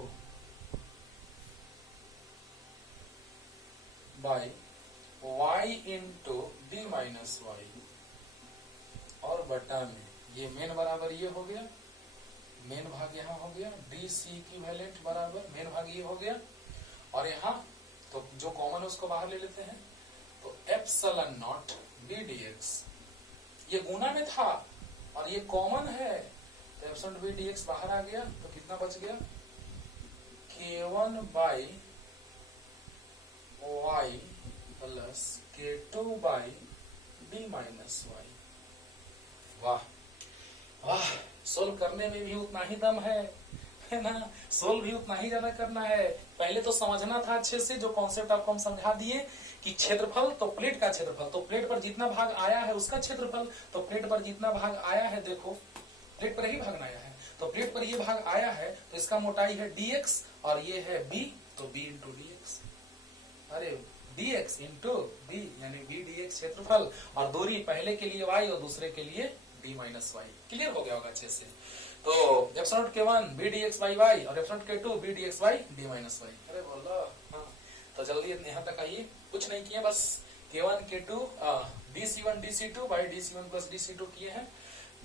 by y into d minus y, और बटा में ये मेन बराबर ये हो गया, मेन भाग यहाँ हो गया, DC इक्विवेलेंट बराबर मेन भाग ये हो गया, और यहाँ तो जो कॉमन है उसको बाहर ले लेते हैं, तो एप्सिलॉन नॉट bdx, ये गुना में था और ये कॉमन है, तो एप्सिलॉन bdx बाहर आ गया, तो कितना बच गया, K1 by y plus K2 by d minus y। वाह वाह, सोल्व करने में भी उतना ही दम है ना, सोल्व भी उतना ही ज्यादा करना है। पहले तो समझना था अच्छे से, जो कॉन्सेप्ट आपको हम समझा दिए कि क्षेत्रफल तो प्लेट का क्षेत्रफल, तो प्लेट पर जितना भाग आया है उसका क्षेत्रफल, तो प्लेट पर जितना भाग आया है, देखो प्लेट पर ही भाग आया है, तो प्लेट पर ये भाग आया है, तो इसका मोटाई है dx और ये है b, तो b इंटू dx। अरे dx इंटू b यानी b dx क्षेत्रफल, और दूरी पहले के लिए y और दूसरे के लिए d माइनस वाई। क्लियर हो गया होगा अच्छे से। तो epsilon k1 b dx by y और epsilon k2 b dx by d minus y. अरे बोलो हाँ, तो जल्दी यहाँ तक आइए, कुछ नहीं किए, बस k1 k2 dc1 dc2 by dc1 plus dc2 किए हैं।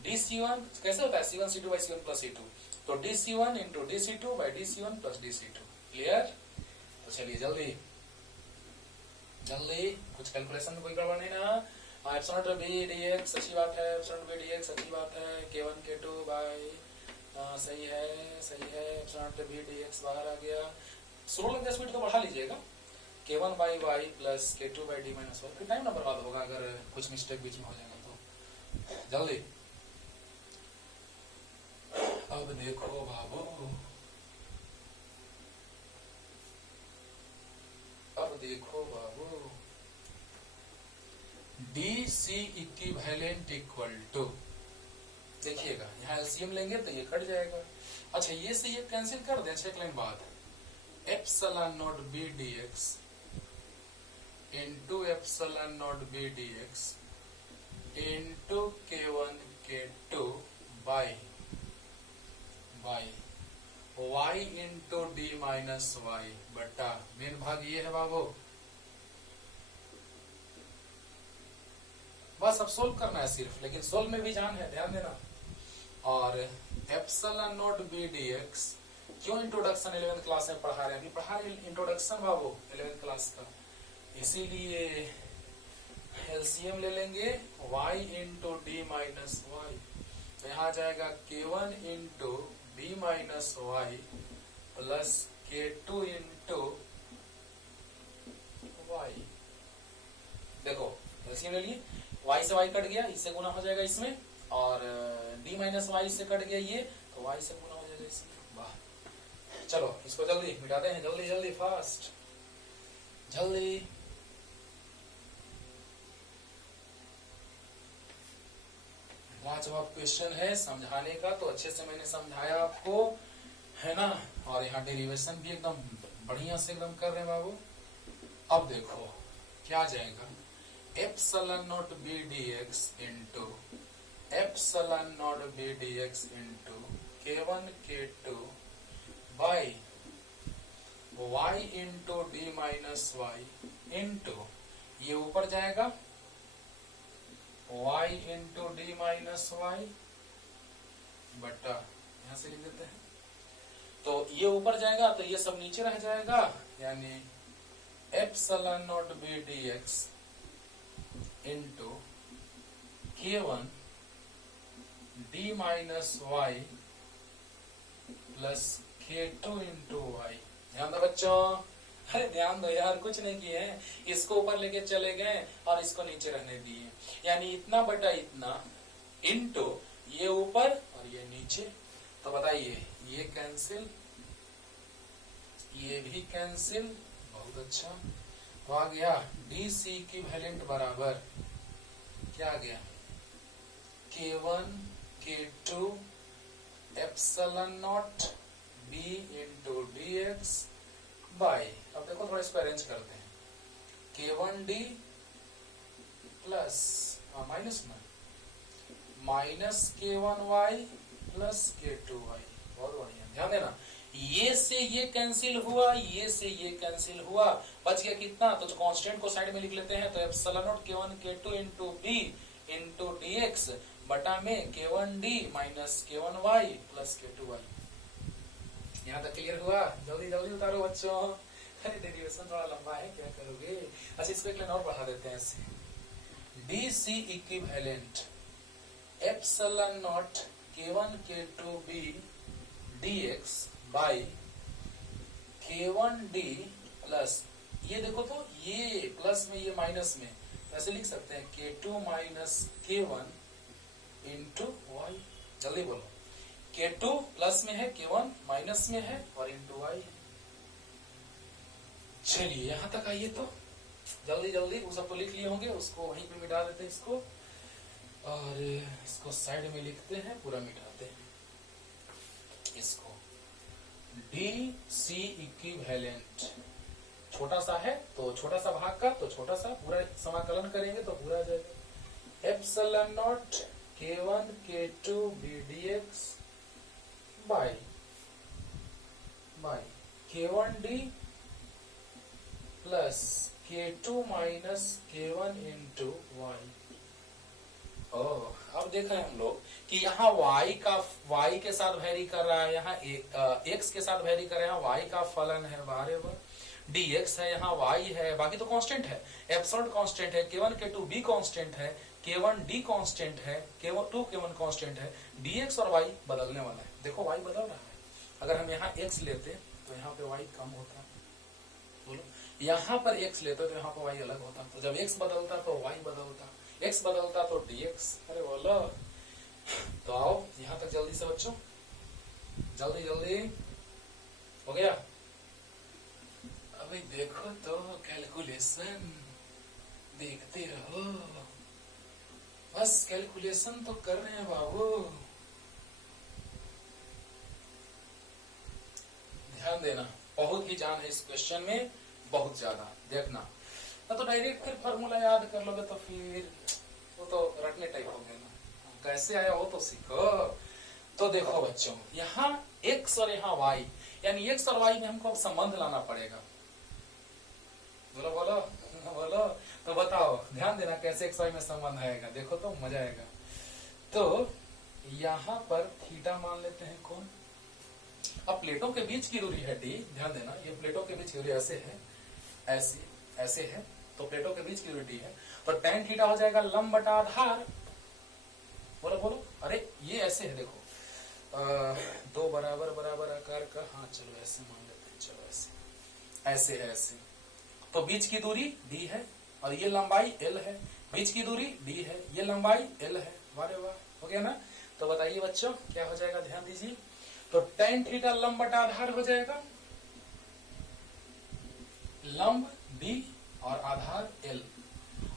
dc1 कैसे होता है, c1 c2 by c1 plus c2, तो dc1 into dc2 by dc1 plus dc2। Clear? तो चलिए जल्दी जल्दी, कुछ कैलकुलेशन में कोई गड़बड़ नहीं ना। एप्सिलॉन बी dx अच्छी बात है, एप्सिलॉन बी dx अच्छी बात है, k1 k2 बाई सही है सही है, एप्सिलॉन बी dx बाहर आ गया। स्लो लग गया स्पीड तो बढ़ा लीजिएगा, k1 by y plus k2 by d minus y, फिर टाइम ना बर्बाद होगा अगर कुछ मिस्टेक बीच में हो जाएगा तो। जल्दी अब देखो बाबू, अब देखो बाबू, DC इक्विवेलेंट इक्वल टू, देखिएगा यहाँ एलसीएम लेंगे तो ये कट जाएगा। अच्छा ये से ये कैंसिल कर दें, एक लाइन बाद, epsilon not b dx into epsilon not b dx into k1 k2 by y into d minus y बटा, मेन भाग ये है बाबू, बस अब सोल्व करना है सिर्फ, लेकिन सोल्व में भी जान है, ध्यान देना। और एप्सिलॉन नॉट बी dx, क्यों इंट्रोडक्शन 11th क्लास में पढ़ा रहे हैं, अभी पढ़ा रहे इंट्रोडक्शन बाबू 11th क्लास का, इसीलिए एलसीएम ले लेंगे y into d minus y, तो यहाँ जाएगा k1 into b minus y plus k2 into y. देखो एलसीएम ले लिए, y से y कट गया, इससे गुना हो जाएगा इसमें, और d माइनस वाई से कट गया ये, तो y से गुना हो जाएगा इसमें। वाह, चलो इसको जल्दी मिटाते हैं, जल्दी जल्दी फास्ट जल्दी। लाजवाब क्वेश्चन है, समझाने का तो अच्छे से मैंने समझाया आपको, है ना, और यहाँ डेरिवेशन भी एकदम बढ़िया से एकदम कर रहे हैं बाबू। अब देखो क्या जाएगा, epsilon not b dx into epsilon not b dx into k1 k2 by y into d minus y into, ये ऊपर जाएगा y into d minus y बटा, यहां से लिख देते हैं, तो ये ऊपर जाएगा तो ये सब नीचे रह जाएगा, यानी epsilon not b dx into k1 d minus y plus k2 into y. ध्यान दो बच्चों, अरे ध्यान दो यार, कुछ नहीं किए हैं, इसको ऊपर लेके चले गए और इसको नीचे रहने दिए, यानी इतना बटा इतना इंटू ये ऊपर और ये नीचे, तो बताइए ये कैंसिल, ये भी कैंसिल, बहुत अच्छा, तो आ गया DC इक्विवेलेंट बराबर क्या आ गया, k1 k2 epsilon not b into dx by, अब देखो थोड़ा इसको अरेंज करते हैं, k1d प्लस माइनस में माइनस k1y प्लस k2y। बहुत बढ़िया, ध्यान देना, ये से ये कैंसिल हुआ, ये से ये कैंसिल हुआ, बच गया कितना, तो कांस्टेंट को साइड में लिख लेते हैं, तो epsilon not k1 k2 into b into dx बटा में k1d minus k1y plus k2y। यहाँ तक क्लियर हुआ? जल्दी जल्दी उतारो बच्चों, अरे डेरिवेशन थोड़ा लंबा है, क्या करोगे। अच्छा इसको एक लाइन और बढ़ा देते हैं ऐसे, DC equivalent epsilon not k1 k2 b dx by k1d plus, ये देखो तो ये प्लस में ये माइनस में, ऐसे लिख सकते हैं k2 minus k1 into Y. जल्दी बोलो, k2 प्लस में है, k1 माइनस में है और इंटू वाई। चलिए यहां तक आइए, तो जल्दी जल्दी वो सब तो लिख लिए होंगे, उसको वहीं पे मिटा देते हैं इसको, और इसको साइड में लिखते हैं, पूरा मिटाते हैं इसको। DC इक्विवेलेंट छोटा सा है तो छोटा सा भाग का तो छोटा सा, पूरा समाकलन करेंगे तो पूरा आ जाएगा epsilon not k1 k2 b dx by k1d plus k2 minus k1 into y. अब देख रहे हैं हम लोग कि यहाँ y के साथ वेरी कर रहा है, यहाँ x के साथ वेरी कर रहा है, y का फलन है बारे dx है, यहाँ y है, बाकी तो कांस्टेंट है, एप्सिलॉन कांस्टेंट है, k1 k2 b कांस्टेंट है, k1 d कांस्टेंट है, k2 k1 कांस्टेंट है, dx और y बदलने वाला है। देखो y बदल रहा है, अगर हम यहाँ x लेते तो यहाँ पे y कम होता, बोलो यहाँ पर x लेते तो यहाँ पर y अलग होता, तो जब x बदलता तो y बदलता, x बदलता तो dx। अरे बोलो, तो आओ यहाँ तक जल्दी से बच्चों, जल्दी जल्दी हो गया। अभी देखो तो कैलकुलेशन देखते रहो, बस कैलकुलेशन तो कर रहे हैं बाबू, ध्यान देना, बहुत ही जान है इस क्वेश्चन में, बहुत ज्यादा देखना, ना तो डायरेक्ट फिर फॉर्मूला याद कर लोगे तो फिर वो तो रटने टाइप हो गया ना, कैसे आया वो तो सीखो। तो देखो बच्चों, यहाँ x और यहाँ y, यानी x और y में हमको अब संबंध लाना पड़ेगा। बोलो बोलो बोलो, तो बताओ, ध्यान देना कैसे x y में संबंध आएगा, देखो तो मजा आएगा। तो यहाँ पर थीटा मान लेते हैं कौन, अब प्लेटों के बीच की दूरी है d, ध्यान देना ये प्लेटों के बीच की दूरी ऐसे है, ऐसे है, तो प्लेटों के बीच की दूरी d है, तो tan थीटा हो जाएगा लंब बटा आधार। बोलो बोलो, अरे ये ऐसे है, देखो दो बराबर बराबर आकार का, हाँ चलो ऐसे मान लेते हैं, चलो ऐसे है ऐसे, तो बीच की दूरी d है और ये लंबाई l है, बीच की दूरी d है, ये लंबाई l है, वाह वाह, हो गया ना। तो बताइए बच्चों क्या हो जाएगा, ध्यान दीजिए, तो tan थीटा लंब बटा आधार हो जाएगा, लंब d और आधार l,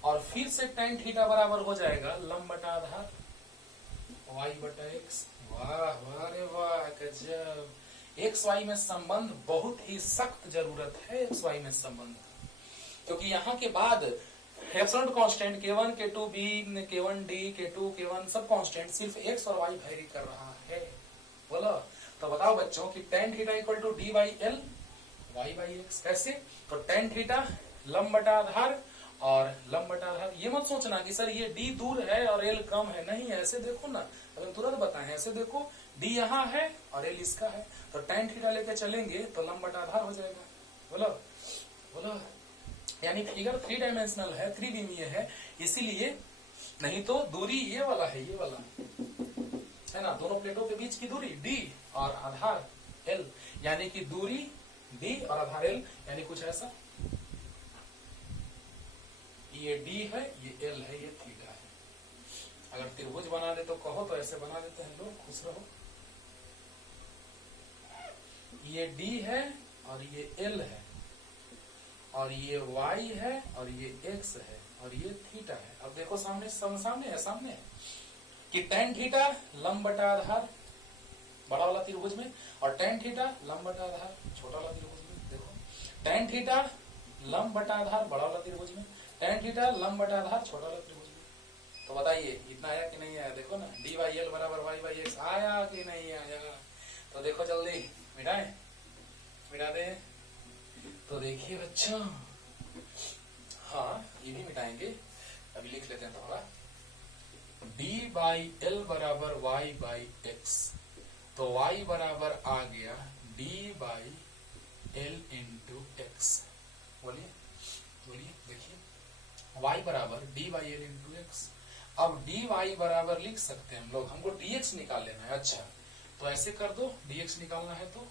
और फिर से tan थीटा बराबर हो जाएगा लंब बटा आधार y बटा x। वाह वाह रे वाह, गजब, एक्स वाई में संबंध बहुत ही सख्त जरूरत है एक्स वाई में संबंध, क्योंकि यहाँ के बाद absolute constant k1 k2 b k1 d k2 k1 सब कांस्टेंट, सिर्फ x और y वेरी कर रहा है। बोलो, तो बताओ बच्चों कि tan theta equal to d by L y by x, कैसे, तो tan थीटा लंब बटा आधार और लंब बटा आधार, ये मत सोचना कि सर ये d दूर है और l कम है, नहीं, ऐसे देखो ना, अगर तुरंत बताएं, ऐसे देखो d यहाँ है और l इसका है, तो tan थीटा लेके चलेंगे तो लंब बटा आधार हो जाएगा। बोलो बोलो, यानी फिगर 3 डायमेंशनल है, त्रिविमीय है, इसीलिए, नहीं तो दूरी ये वाला है, ये वाला है ना, दोनों प्लेटों के बीच की दूरी d और आधार l, यानी कि दूरी d और आधार l, यानी कुछ ऐसा, ये d है, ये l है, ये थीटा है। अगर त्रिभुज बना दे तो कहो, तो ऐसे बना देते हैं लोग, खुश रहो, ये d है और ये l है और ये y है और ये x है और ये थीटा है। अब देखो सामने सामने है कि tan थीटा लंब बटा आधार बड़ा वाला त्रिभुज में और tan थीटा लंब बटा आधार छोटा वाला त्रिभुज में, देखो tan थीटा लंब बटा आधार बड़ा वाला त्रिभुज में, tan थीटा लंब बटा आधार छोटा वाला त्रिभुज में। तो बताइए इतना आया कि नहीं आया, देखो ना, डी बाई एल बराबर वाई बाई एक्स आया कि नहीं आया, तो देखो जल्दी मिटा दे। तो देखिए बच्चों, हाँ ये भी मिटाएंगे, अभी लिख लेते हैं थोड़ा, d बाई एल बराबर y बाई एक्स, तो y बराबर आ गया d by L into x. बोलिए बोलिए, देखिए y बराबर d by L into x. अब dy बराबर लिख सकते हैं हम लोग, हमको dx निकाल लेना है। अच्छा तो ऐसे कर दो, dx निकालना है तो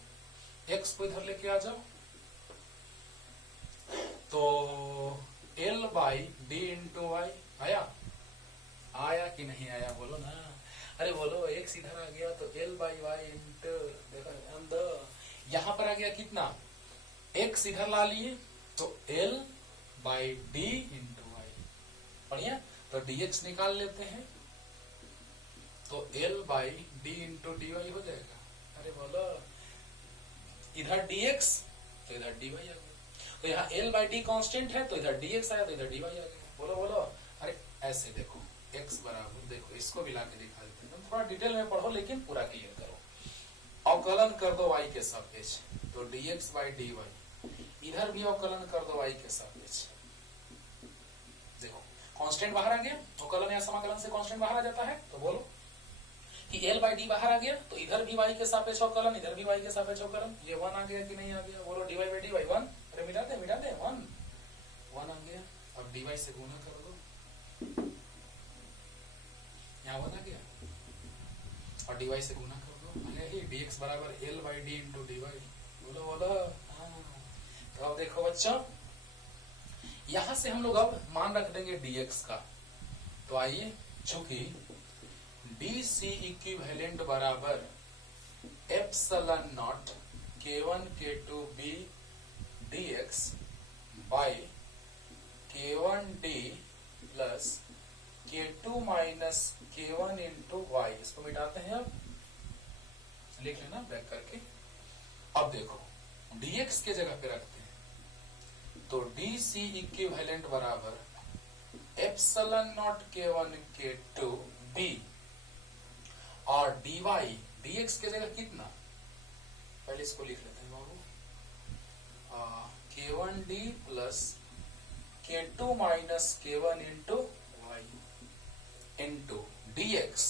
x को इधर लेके आ जाओ, तो l by d into y आया कि नहीं आया, बोलो ना, अरे बोलो, x इधर आ गया तो l बाई वाई इंटू, देखो यहाँ पर आ गया कितना, x इधर ला लिए तो l by d into y, बढ़िया, तो dx निकाल लेते हैं तो l by d into d y हो जाएगा। अरे बोलो, इधर dx तो इधर dy आ गया, तो यहाँ एल बाई डी कॉन्स्टेंट है, तो इधर dx आया तो इधर dy आ गया। बोलो बोलो। अरे ऐसे देखो x बराबर, देखो इसको भी ला के दिखा देते हैं, थोड़ा डिटेल में पढ़ो लेकिन पूरा क्लियर करो। अवकलन कर दो y के सापेक्ष, तो dx बाई dy, इधर भी अवकलन कर दो y के सापेक्ष। देखो कांस्टेंट बाहर आ गया, अवकलन या समाकलन से कांस्टेंट बाहर आ जाता है, तो बोलो कि l बाई डी बाहर आ गया, तो इधर भी y के सापेक्ष अवकलन, इधर भी y के सापेक्ष अवकलन, ये 1 आ गया कि नहीं आ गया? बोलो dy बाई dy 1, अरे मिटा दे 1 आ गया। अब dy से गुना कर दो, यहाँ 1 आ गया, और dy से गुना कर दो, अरे ही dx बराबर l by d into dy। बोलो बोलो। तो अब देखो बच्चों, यहां से हम लोग अब मान रख देंगे dx का, तो आइए, चूंकि DC इक्विवेलेंट बराबर epsilon not k1 k2 b dx by k1d plus k2 minus k1 into y. इसको मिटाते हैं, अब लिख लेना बैक करके। अब देखो dx के जगह पे रखते हैं, तो DC इक्विवेलेंट बराबर epsilon not k1 k2 b और dy dx के जगह कितना, पहले इसको लिख लेते हैं बाबू, k1d plus k2 minus k1 into y into dx,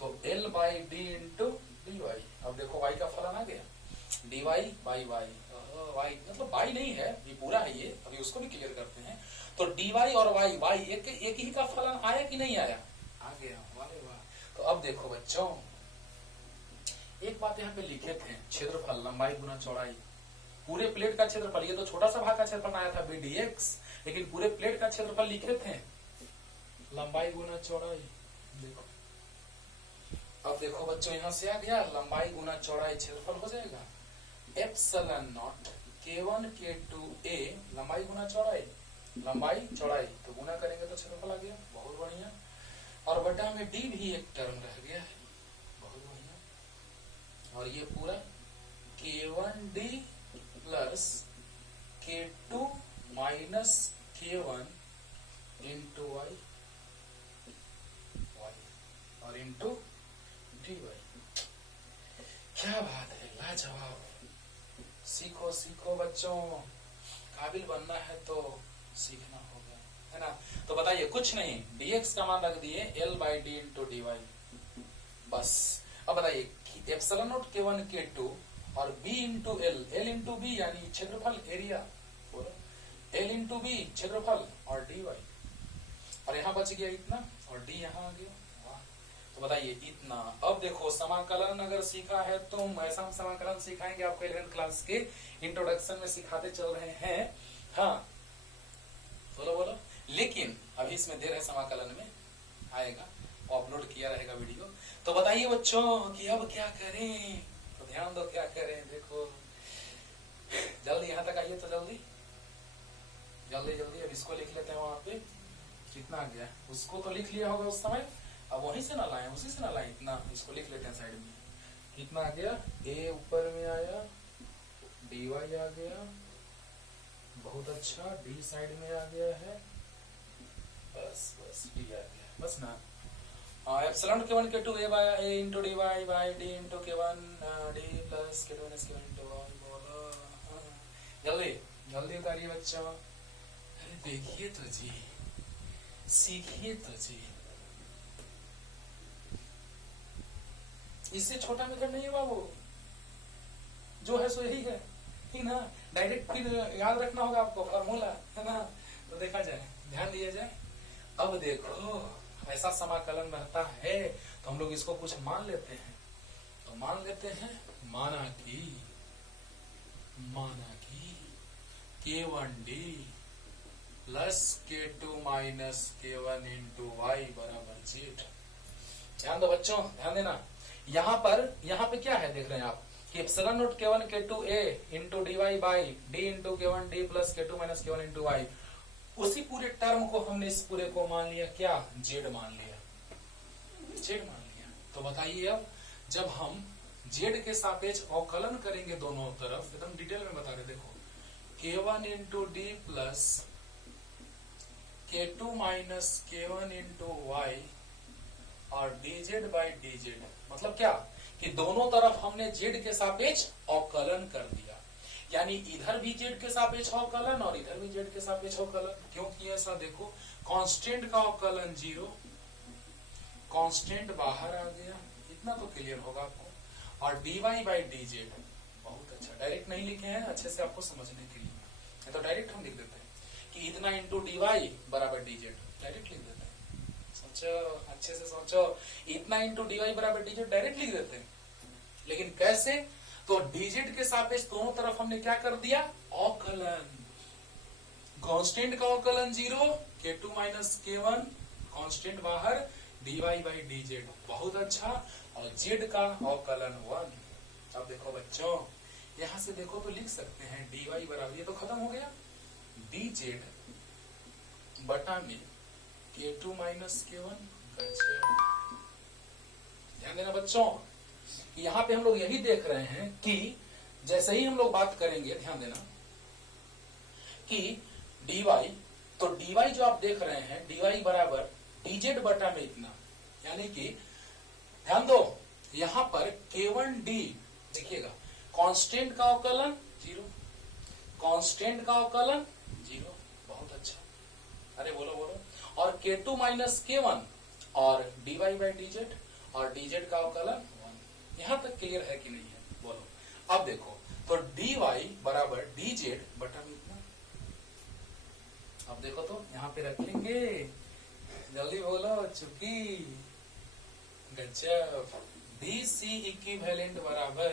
तो l by d into dy। अब देखो y का फलन आ गया, dy बाई y, y मतलब y नहीं है, ये पूरा है, ये अभी उसको भी क्लियर करते हैं। तो dy और y एक ही का फलन आया कि नहीं आया? आ गया। वाह। तो अब देखो बच्चों, एक बात यहाँ पे लिखे थे, क्षेत्रफल लंबाई गुना चौड़ाई, पूरे प्लेट का क्षेत्रफल, ये तो छोटा सा भाग का क्षेत्रफल आया था bdx, लेकिन पूरे प्लेट का क्षेत्रफल लिखे थे लंबाई गुना चौड़ाई। देखो अब देखो बच्चों, यहां से आ गया लंबाई गुना चौड़ाई, क्षेत्रफल हो जाएगा epsilon not k1 k2 a, लंबाई गुना चौड़ाई, लंबाई चौड़ाई, तो गुना करेंगे तो क्षेत्रफल आ गया। बहुत बढ़िया। और बटा में d भी एक टर्म रह गया है, बहुत बढ़िया। और ये पूरा k1d plus k2 minus k1 into y और इंटू dy। क्या बात है, लाजवाब। सीखो सीखो बच्चों, काबिल बनना है तो सीखना होगा, है ना। तो बताइए, कुछ नहीं, dx का मान रख दिए l by d into d y, बस। अब बताइए एप्सिलॉन नॉट k1 k2 और b into l into b यानी क्षेत्रफल, एरिया, बोलो l इंटू बी क्षेत्रफल और dy, और यहाँ बच गया इतना और d यहाँ आ गया। तो बताइए इतना। अब देखो समाकलन अगर सीखा है तुम, ऐसा हम समाकलन सिखाएंगे आपको 11th क्लास के इंट्रोडक्शन में सिखाते चल रहे हैं, हाँ बोलो बोलो। लेकिन अभी इसमें देर है, समाकलन में आएगा, अपलोड किया रहेगा वीडियो। तो बताइए बच्चों कि अब क्या करें, तो ध्यान दो क्या करें। देखो जल्दी यहाँ तक आइए, तो जल्दी जल्दी जल्दी। अब इसको लिख लेते हैं, वहां पे कितना आ गया, उसको तो लिख लिया होगा उस समय, अब वहीं से ना लाए, उसी से ना लाए, इतना इसको लिख लेते हैं साइड में। कितना आ गया, a ऊपर में आया, dy आ गया, बहुत अच्छा, d साइड में आ गया है, बस बस d आ गया, बस ना। Epsilon k1 k2 a into dy by d into k1 d plus k2 minus k1 into y। बोलो जल्दी जल्दी उतारिए बच्चों। अरे देखिए तो जी, सीखिए तो जी, इससे छोटा मेथड नहीं है बाबू, जो है सो यही है, ठीक ना। डायरेक्ट फिर याद रखना होगा आपको फॉर्मूला, है ना। तो देखा जाए, ध्यान दिया जाए। अब देखो ऐसा समाकलन रहता है, तो हम लोग इसको कुछ मान लेते हैं। तो मान लेते हैं, माना कि k1d plus k2 minus k1 into y बराबर z। ध्यान दो बच्चों, ध्यान देना। यहाँ पे क्या है, देख रहे हैं आप कि epsilon not k1 k2 a into dy by d into k1 d plus k2 minus k1 into y, उसी पूरे टर्म को हमने इस पूरे को मान लिया क्या, z मान लिया, z मान लिया। तो बताइए अब जब हम z के सापेक्ष अवकलन करेंगे दोनों तरफ, एकदम डिटेल में बता रहे, देखो K1 into d plus K2 minus K1 into y और dz बाई dz। मतलब क्या कि दोनों तरफ हमने z के सापेक्ष अवकलन कर दिया, यानी इधर भी z के सापेक्ष अवकलन और इधर भी z के सापेक्ष अवकलन। क्यों किया ऐसा देखो, कांस्टेंट का अवकलन 0, कांस्टेंट बाहर आ गया, इतना तो क्लियर होगा आपको। और dy बाई dz, बहुत अच्छा, डायरेक्ट नहीं लिखे हैं अच्छे से आपको समझने के लिए, तो डायरेक्ट हम लिख देते हैं कि इतना इंटू dy बराबर dz, डायरेक्ट लिख देते हैं। सोचो, अच्छे से सोचो, इतना इंटू dy बराबर dz डायरेक्ट लिख देते हैं। लेकिन कैसे, तो dz के सापेक्ष दोनों तरफ हमने क्या कर दिया, अवकलन। कांस्टेंट का अवकलन 0, K2 माइनस K1, कांस्टेंट बाहर, dy बाई dz, बहुत अच्छा। और z का अवकलन 1। अब देखो बच्चों, यहां से देखो तो लिख सकते हैं dy बराबर, ये तो खत्म हो गया, dz बटा में K2 माइनस K1। ध्यान देना बच्चों, यहाँ पे हम लोग यही देख रहे हैं कि जैसे ही हम लोग बात करेंगे, ध्यान देना कि dy, तो dy जो आप देख रहे हैं dy बराबर dz बटा में इतना, यानी कि ध्यान दो यहां पर K1d, देखिएगा कांस्टेंट का अवकलन 0, कांस्टेंट का अवकलन 0, बहुत अच्छा। अरे बोलो बोलो। और K2 माइनस K1 और dy बाई dz और dz का अवकलन 1। यहां तक क्लियर है कि नहीं है, बोलो। अब देखो, तो dy बराबर dz बटा में इतना। अब देखो तो यहां पे रखेंगे, जल्दी बोलो, चुकी, गजब। dc इक्विवेलेंट बराबर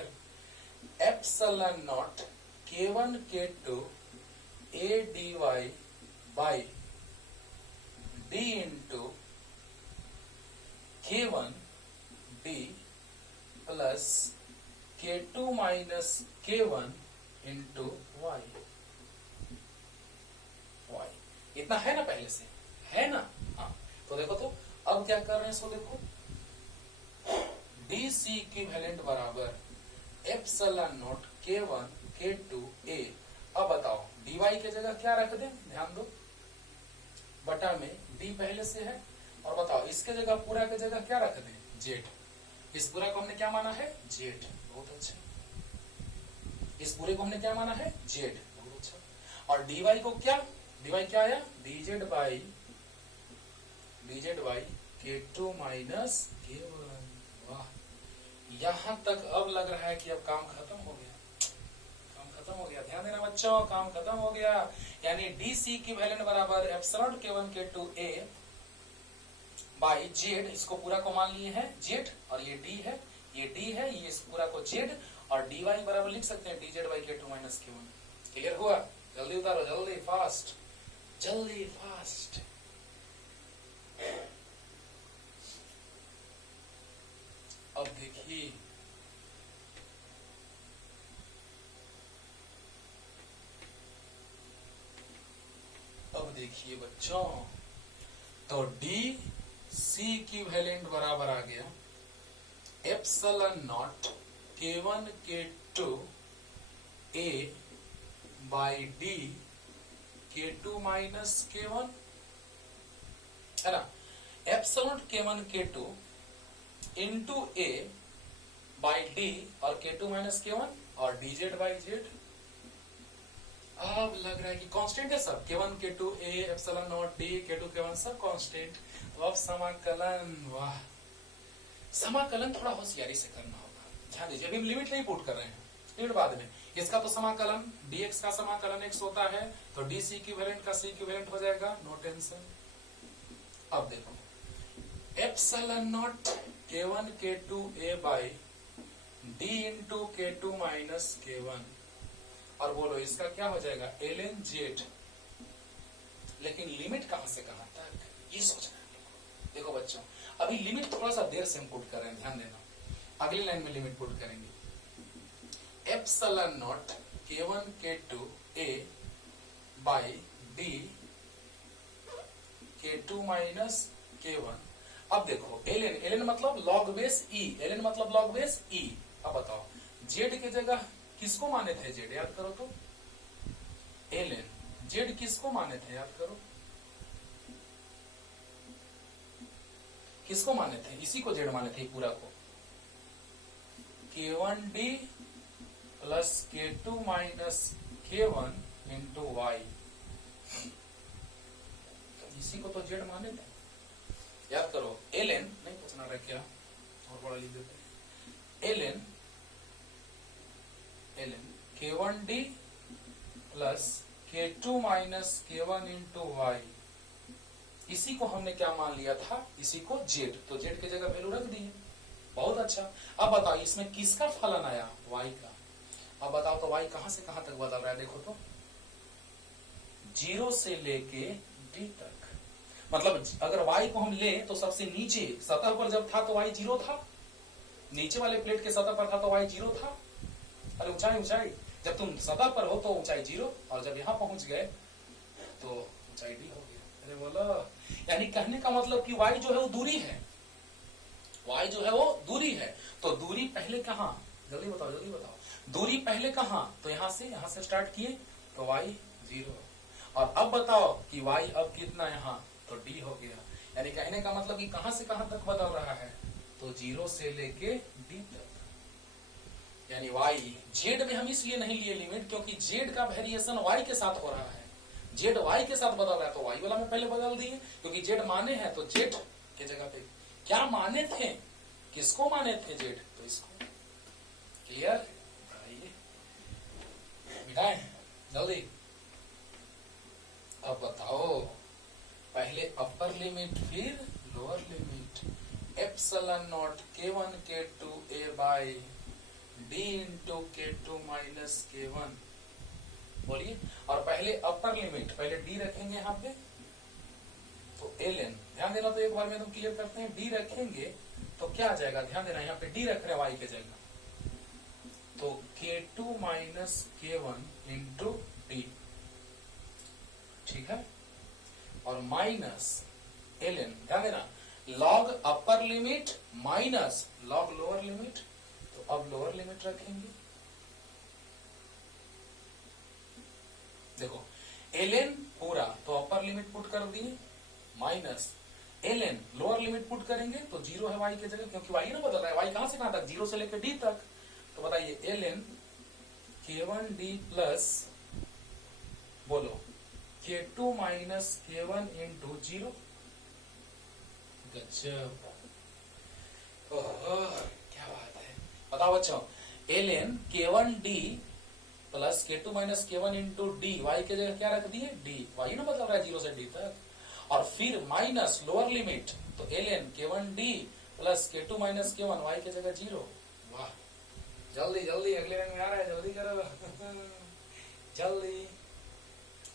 epsilon not K1 K2 a dy by d into K1 d plus K2 minus K1 into y। इतना है ना, पहले से है ना। हाँ, तो देखो तो अब क्या कर रहे हैं, सो देखो dc इक्विवेलेंट बराबर epsilon not K1 K2 a। अब बताओ dy के जगह क्या रख दें, ध्यान दो, बटा में d पहले से है, और बताओ इसके जगह, पूरा के जगह क्या रख दें, z। इस पूरा को हमने क्या माना है, z, बहुत अच्छा। इस पूरे को हमने क्या माना है, z, बहुत अच्छा। और dy को क्या, dy क्या आया, dz by K2 minus K1। वाह, यहां तक अब लग रहा है कि अब काम खत्म हो गया, काम खत्म हो गया। ध्यान देना बच्चों, काम खत्म हो गया। यानी dc इक्विवेलेंट बराबर epsilon K1 K2 a by z, इसको पूरा को मान लिए हैं z, और ये d है, ये d है, ये इस पूरा को z, और dy बराबर लिख सकते हैं dz by K2 minus K1। Clear हुआ, जल्दी उतारो, जल्दी, फास्ट, जल्दी फास्ट। अब देखिए, अब देखिए बच्चों, तो dc इक्विवेलेंट बराबर आ गया epsilon not K1 K2 a by d K2 minus K1, है ना। Epsilon K1 K2 into a by d और K2 माइनस K1 और dz बाई z। अब लग रहा है कि कांस्टेंट है सब, K1 K2 a epsilon not d K2 K1 सब कांस्टेंट। अब समाकलन, वाह, समाकलन थोड़ा होशियारी से करना होगा। ध्यान दीजिए, अभी लिमिट नहीं पुट कर रहे हैं, लिमिट बाद में। इसका तो समाकलन dx का समाकलन x होता है, तो dc इक्विवेलेंट का c इक्विवेलेंट हो जाएगा, नो टेंशन। अब देखो epsilon not K1 K2 a by d into K2 minus K1, और बोलो इसका क्या हो जाएगा, ln z। लेकिन लिमिट कहां से कहां तक, ये सोचना है। देखो बच्चों, अभी लिमिट थोड़ा सा देर से हम पुट कर रहे हैं, ध्यान देना, अगली लाइन में लिमिट पुट करेंगे। Epsilon not K1 K2 a by d K2 minus K1। अब देखो ln मतलब log बेस e, ln मतलब log बेस e। अब बताओ z की जगह किसको माने थे, z याद करो तो, ln जेड किसको माने थे, याद करो, किसको माने थे, इसी को जेड माने थे पूरा को, k1d plus k2 minus k1 into y, इसी को तो जेड माने थे, याद करो। ln नहीं पूछना रहा क्या, और बड़ा लिख देते हैं, ln k1d plus k2 minus k1 into y, इसी को हमने क्या मान लिया था, इसी को जेड, तो जेड की जगह वैल्यू रख दी है। बहुत अच्छा। अब बताओ इसमें किसका फलन आया, वाई का। अब बताओ तो वाई कहां से कहां तक बदल रहा है, देखो तो 0 से लेके d तक, मतलब अगर y को हम ले तो सबसे नीचे सतह पर जब था तो y 0 था, नीचे वाले प्लेट के सतह पर था तो y 0 था। अरे ऊंचाई ऊंचाई, जब तुम सतह पर हो तो ऊंचाई 0, और जब यहां पहुंच गए तो ऊंचाई d हो गया। अरे बोलो, यानी कहने का मतलब कि y जो है वो दूरी है, y जो है वो दूरी है। तो दूरी पहले कहां, जल्दी बताओ जल्दी बताओ, दूरी पहले कहां, तो यहां से स्टार्ट किए तो y 0, और अब बताओ कि y अब कितना यहाँ, तो d हो गया। यानी कहने का मतलब कि कहां से कहां तक बदल रहा है, तो 0 से लेके d तक। यानी y z में हम इसलिए नहीं लिए लिमिट क्योंकि z का वेरिएशन y के साथ हो रहा है, z y के साथ बदल रहा है, तो y वाला में पहले बदल दिए क्योंकि z माने हैं, तो z के जगह पे क्या माने थे, किसको माने थे z, तो इसको। क्लियर, मिटाएं जल्दी। अब बताओ, पहले अपर लिमिट फिर lower limit, epsilon not k1 k2 a by d into k2 minus k1, बोलिए। और पहले अपर लिमिट, पहले d रखेंगे यहाँ पे, तो ln, ध्यान देना, तो एक बार में तुम क्लियर करते हैं, d रखेंगे तो क्या आ जाएगा, ध्यान देना, यहाँ पे d रख रहे हैं y के जगह, तो k2 minus k1 into d, ठीक है, और माइनस ln, ध्यान देना, log upper limit minus log lower limit, तो अब लोअर लिमिट रखेंगे, देखो ln पूरा तो अपर लिमिट पुट कर दिए, minus ln lower limit put करेंगे तो 0 है y के जगह, क्योंकि y ना बदल रहा है, y कहां से कहां तक, 0 से लेकर d तक। तो बताइए ln k1d प्लस, बोलो, k2 माइनस k1 इंटू 0, गजब, ओहो क्या बात है। बताओ बच्चों, ln k1d plus k2 minus k1 into d, y के जगह क्या रख दिए, d, y ना बदल रहा है 0 से d तक, और फिर माइनस लोअर लिमिट, तो ln k1d plus k2 minus k1, y के जगह 0। वाह, जल्दी जल्दी, अगले रंग में आ रहा है, जल्दी करो जल्दी।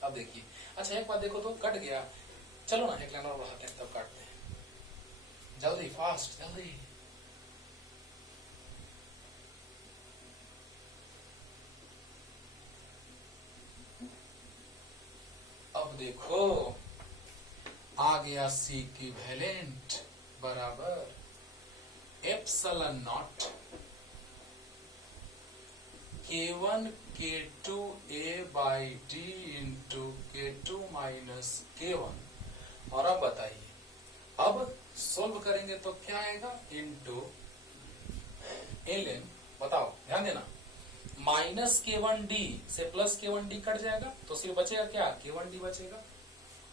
अब देखिए, अच्छा एक बात देखो तो कट गया, चलो ना एक लाइन और बढ़ाते हैं तब काटते हैं, जल्दी फास्ट जल्दी। अब देखो आ गया C इक्विवेलेंट बराबर epsilon not k1 k2 a by d into k2 minus k1। और अब बताइए, अब सोल्व करेंगे तो क्या आएगा, इंटू ln, बताओ ध्यान देना, माइनस k1d से प्लस k1d कट जाएगा तो सिर्फ बचेगा क्या, k1d बचेगा,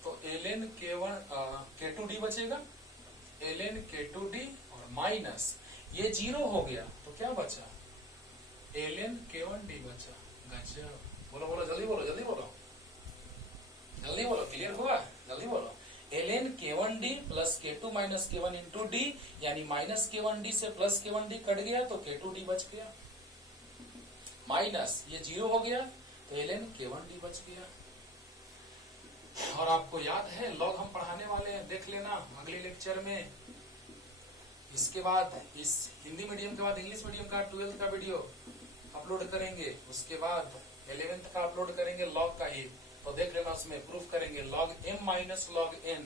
तो ln k2d बचेगा, ln k2d, और माइनस ये 0 हो गया तो क्या बचा, ln k1d बचा। गजब, बोलो बोलो जल्दी बोलो जल्दी बोलो जल्दी बोलो, क्लियर हुआ, जल्दी बोलो। ln k1d plus k2 minus k1 into d, यानी माइनस k1d से प्लस k1d कट गया तो k2d बच गया, माइनस ये 0 हो गया तो ln k1d बच गया। और आपको याद है लॉग हम पढ़ाने वाले हैं, देख लेना अगले लेक्चर में। इसके बाद इस हिंदी मीडियम के बाद इंग्लिश मीडियम का 12th का वीडियो अपलोड करेंगे, उसके बाद 11th का अपलोड करेंगे लॉग का ही, तो देख लेना, उसमें प्रूफ करेंगे log m minus log n,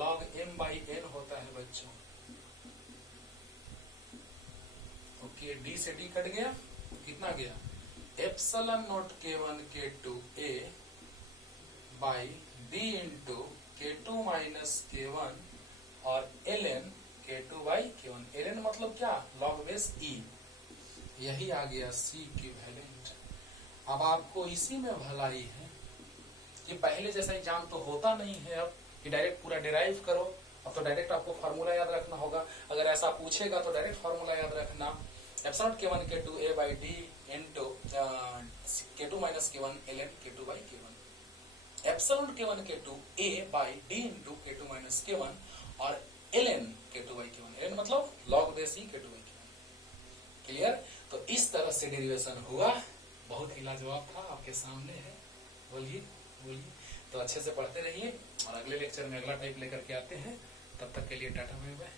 log m by n होता है बच्चों। ओके, d से d कट गया तो कितना गया, epsilon not k1 k2 a by d into K2 minus K1 और ln K2 by K1। ln मतलब क्या, लॉग बेस e। यही आ गया C इक्विवेलेंट। अब आपको इसी में भलाई है कि पहले जैसा एग्जाम तो होता नहीं है अब कि डायरेक्ट पूरा डिराइव करो। अब तो डायरेक्ट आपको फार्मूला याद रखना होगा। अगर ऐसा पूछेगा तो डायरेक्ट फार्मूला याद रखना, epsilon K1 K2 a by d into K2 minus K1 ln K2 by K1। Epsilon K1 K2 a by d into K2 minus K1 और ln K2 by K1। ln मतलब log base e K2 by K1। Clear? तो इस तरह से derivation हुआ, बहुत ही लाजवाब था, आपके सामने है। बोलिए बोलिए। तो अच्छे से पढ़ते रहिए और अगले लेक्चर में अगला टाइप लेकर के आते हैं। तब तक के लिए टाटा बाय बाय।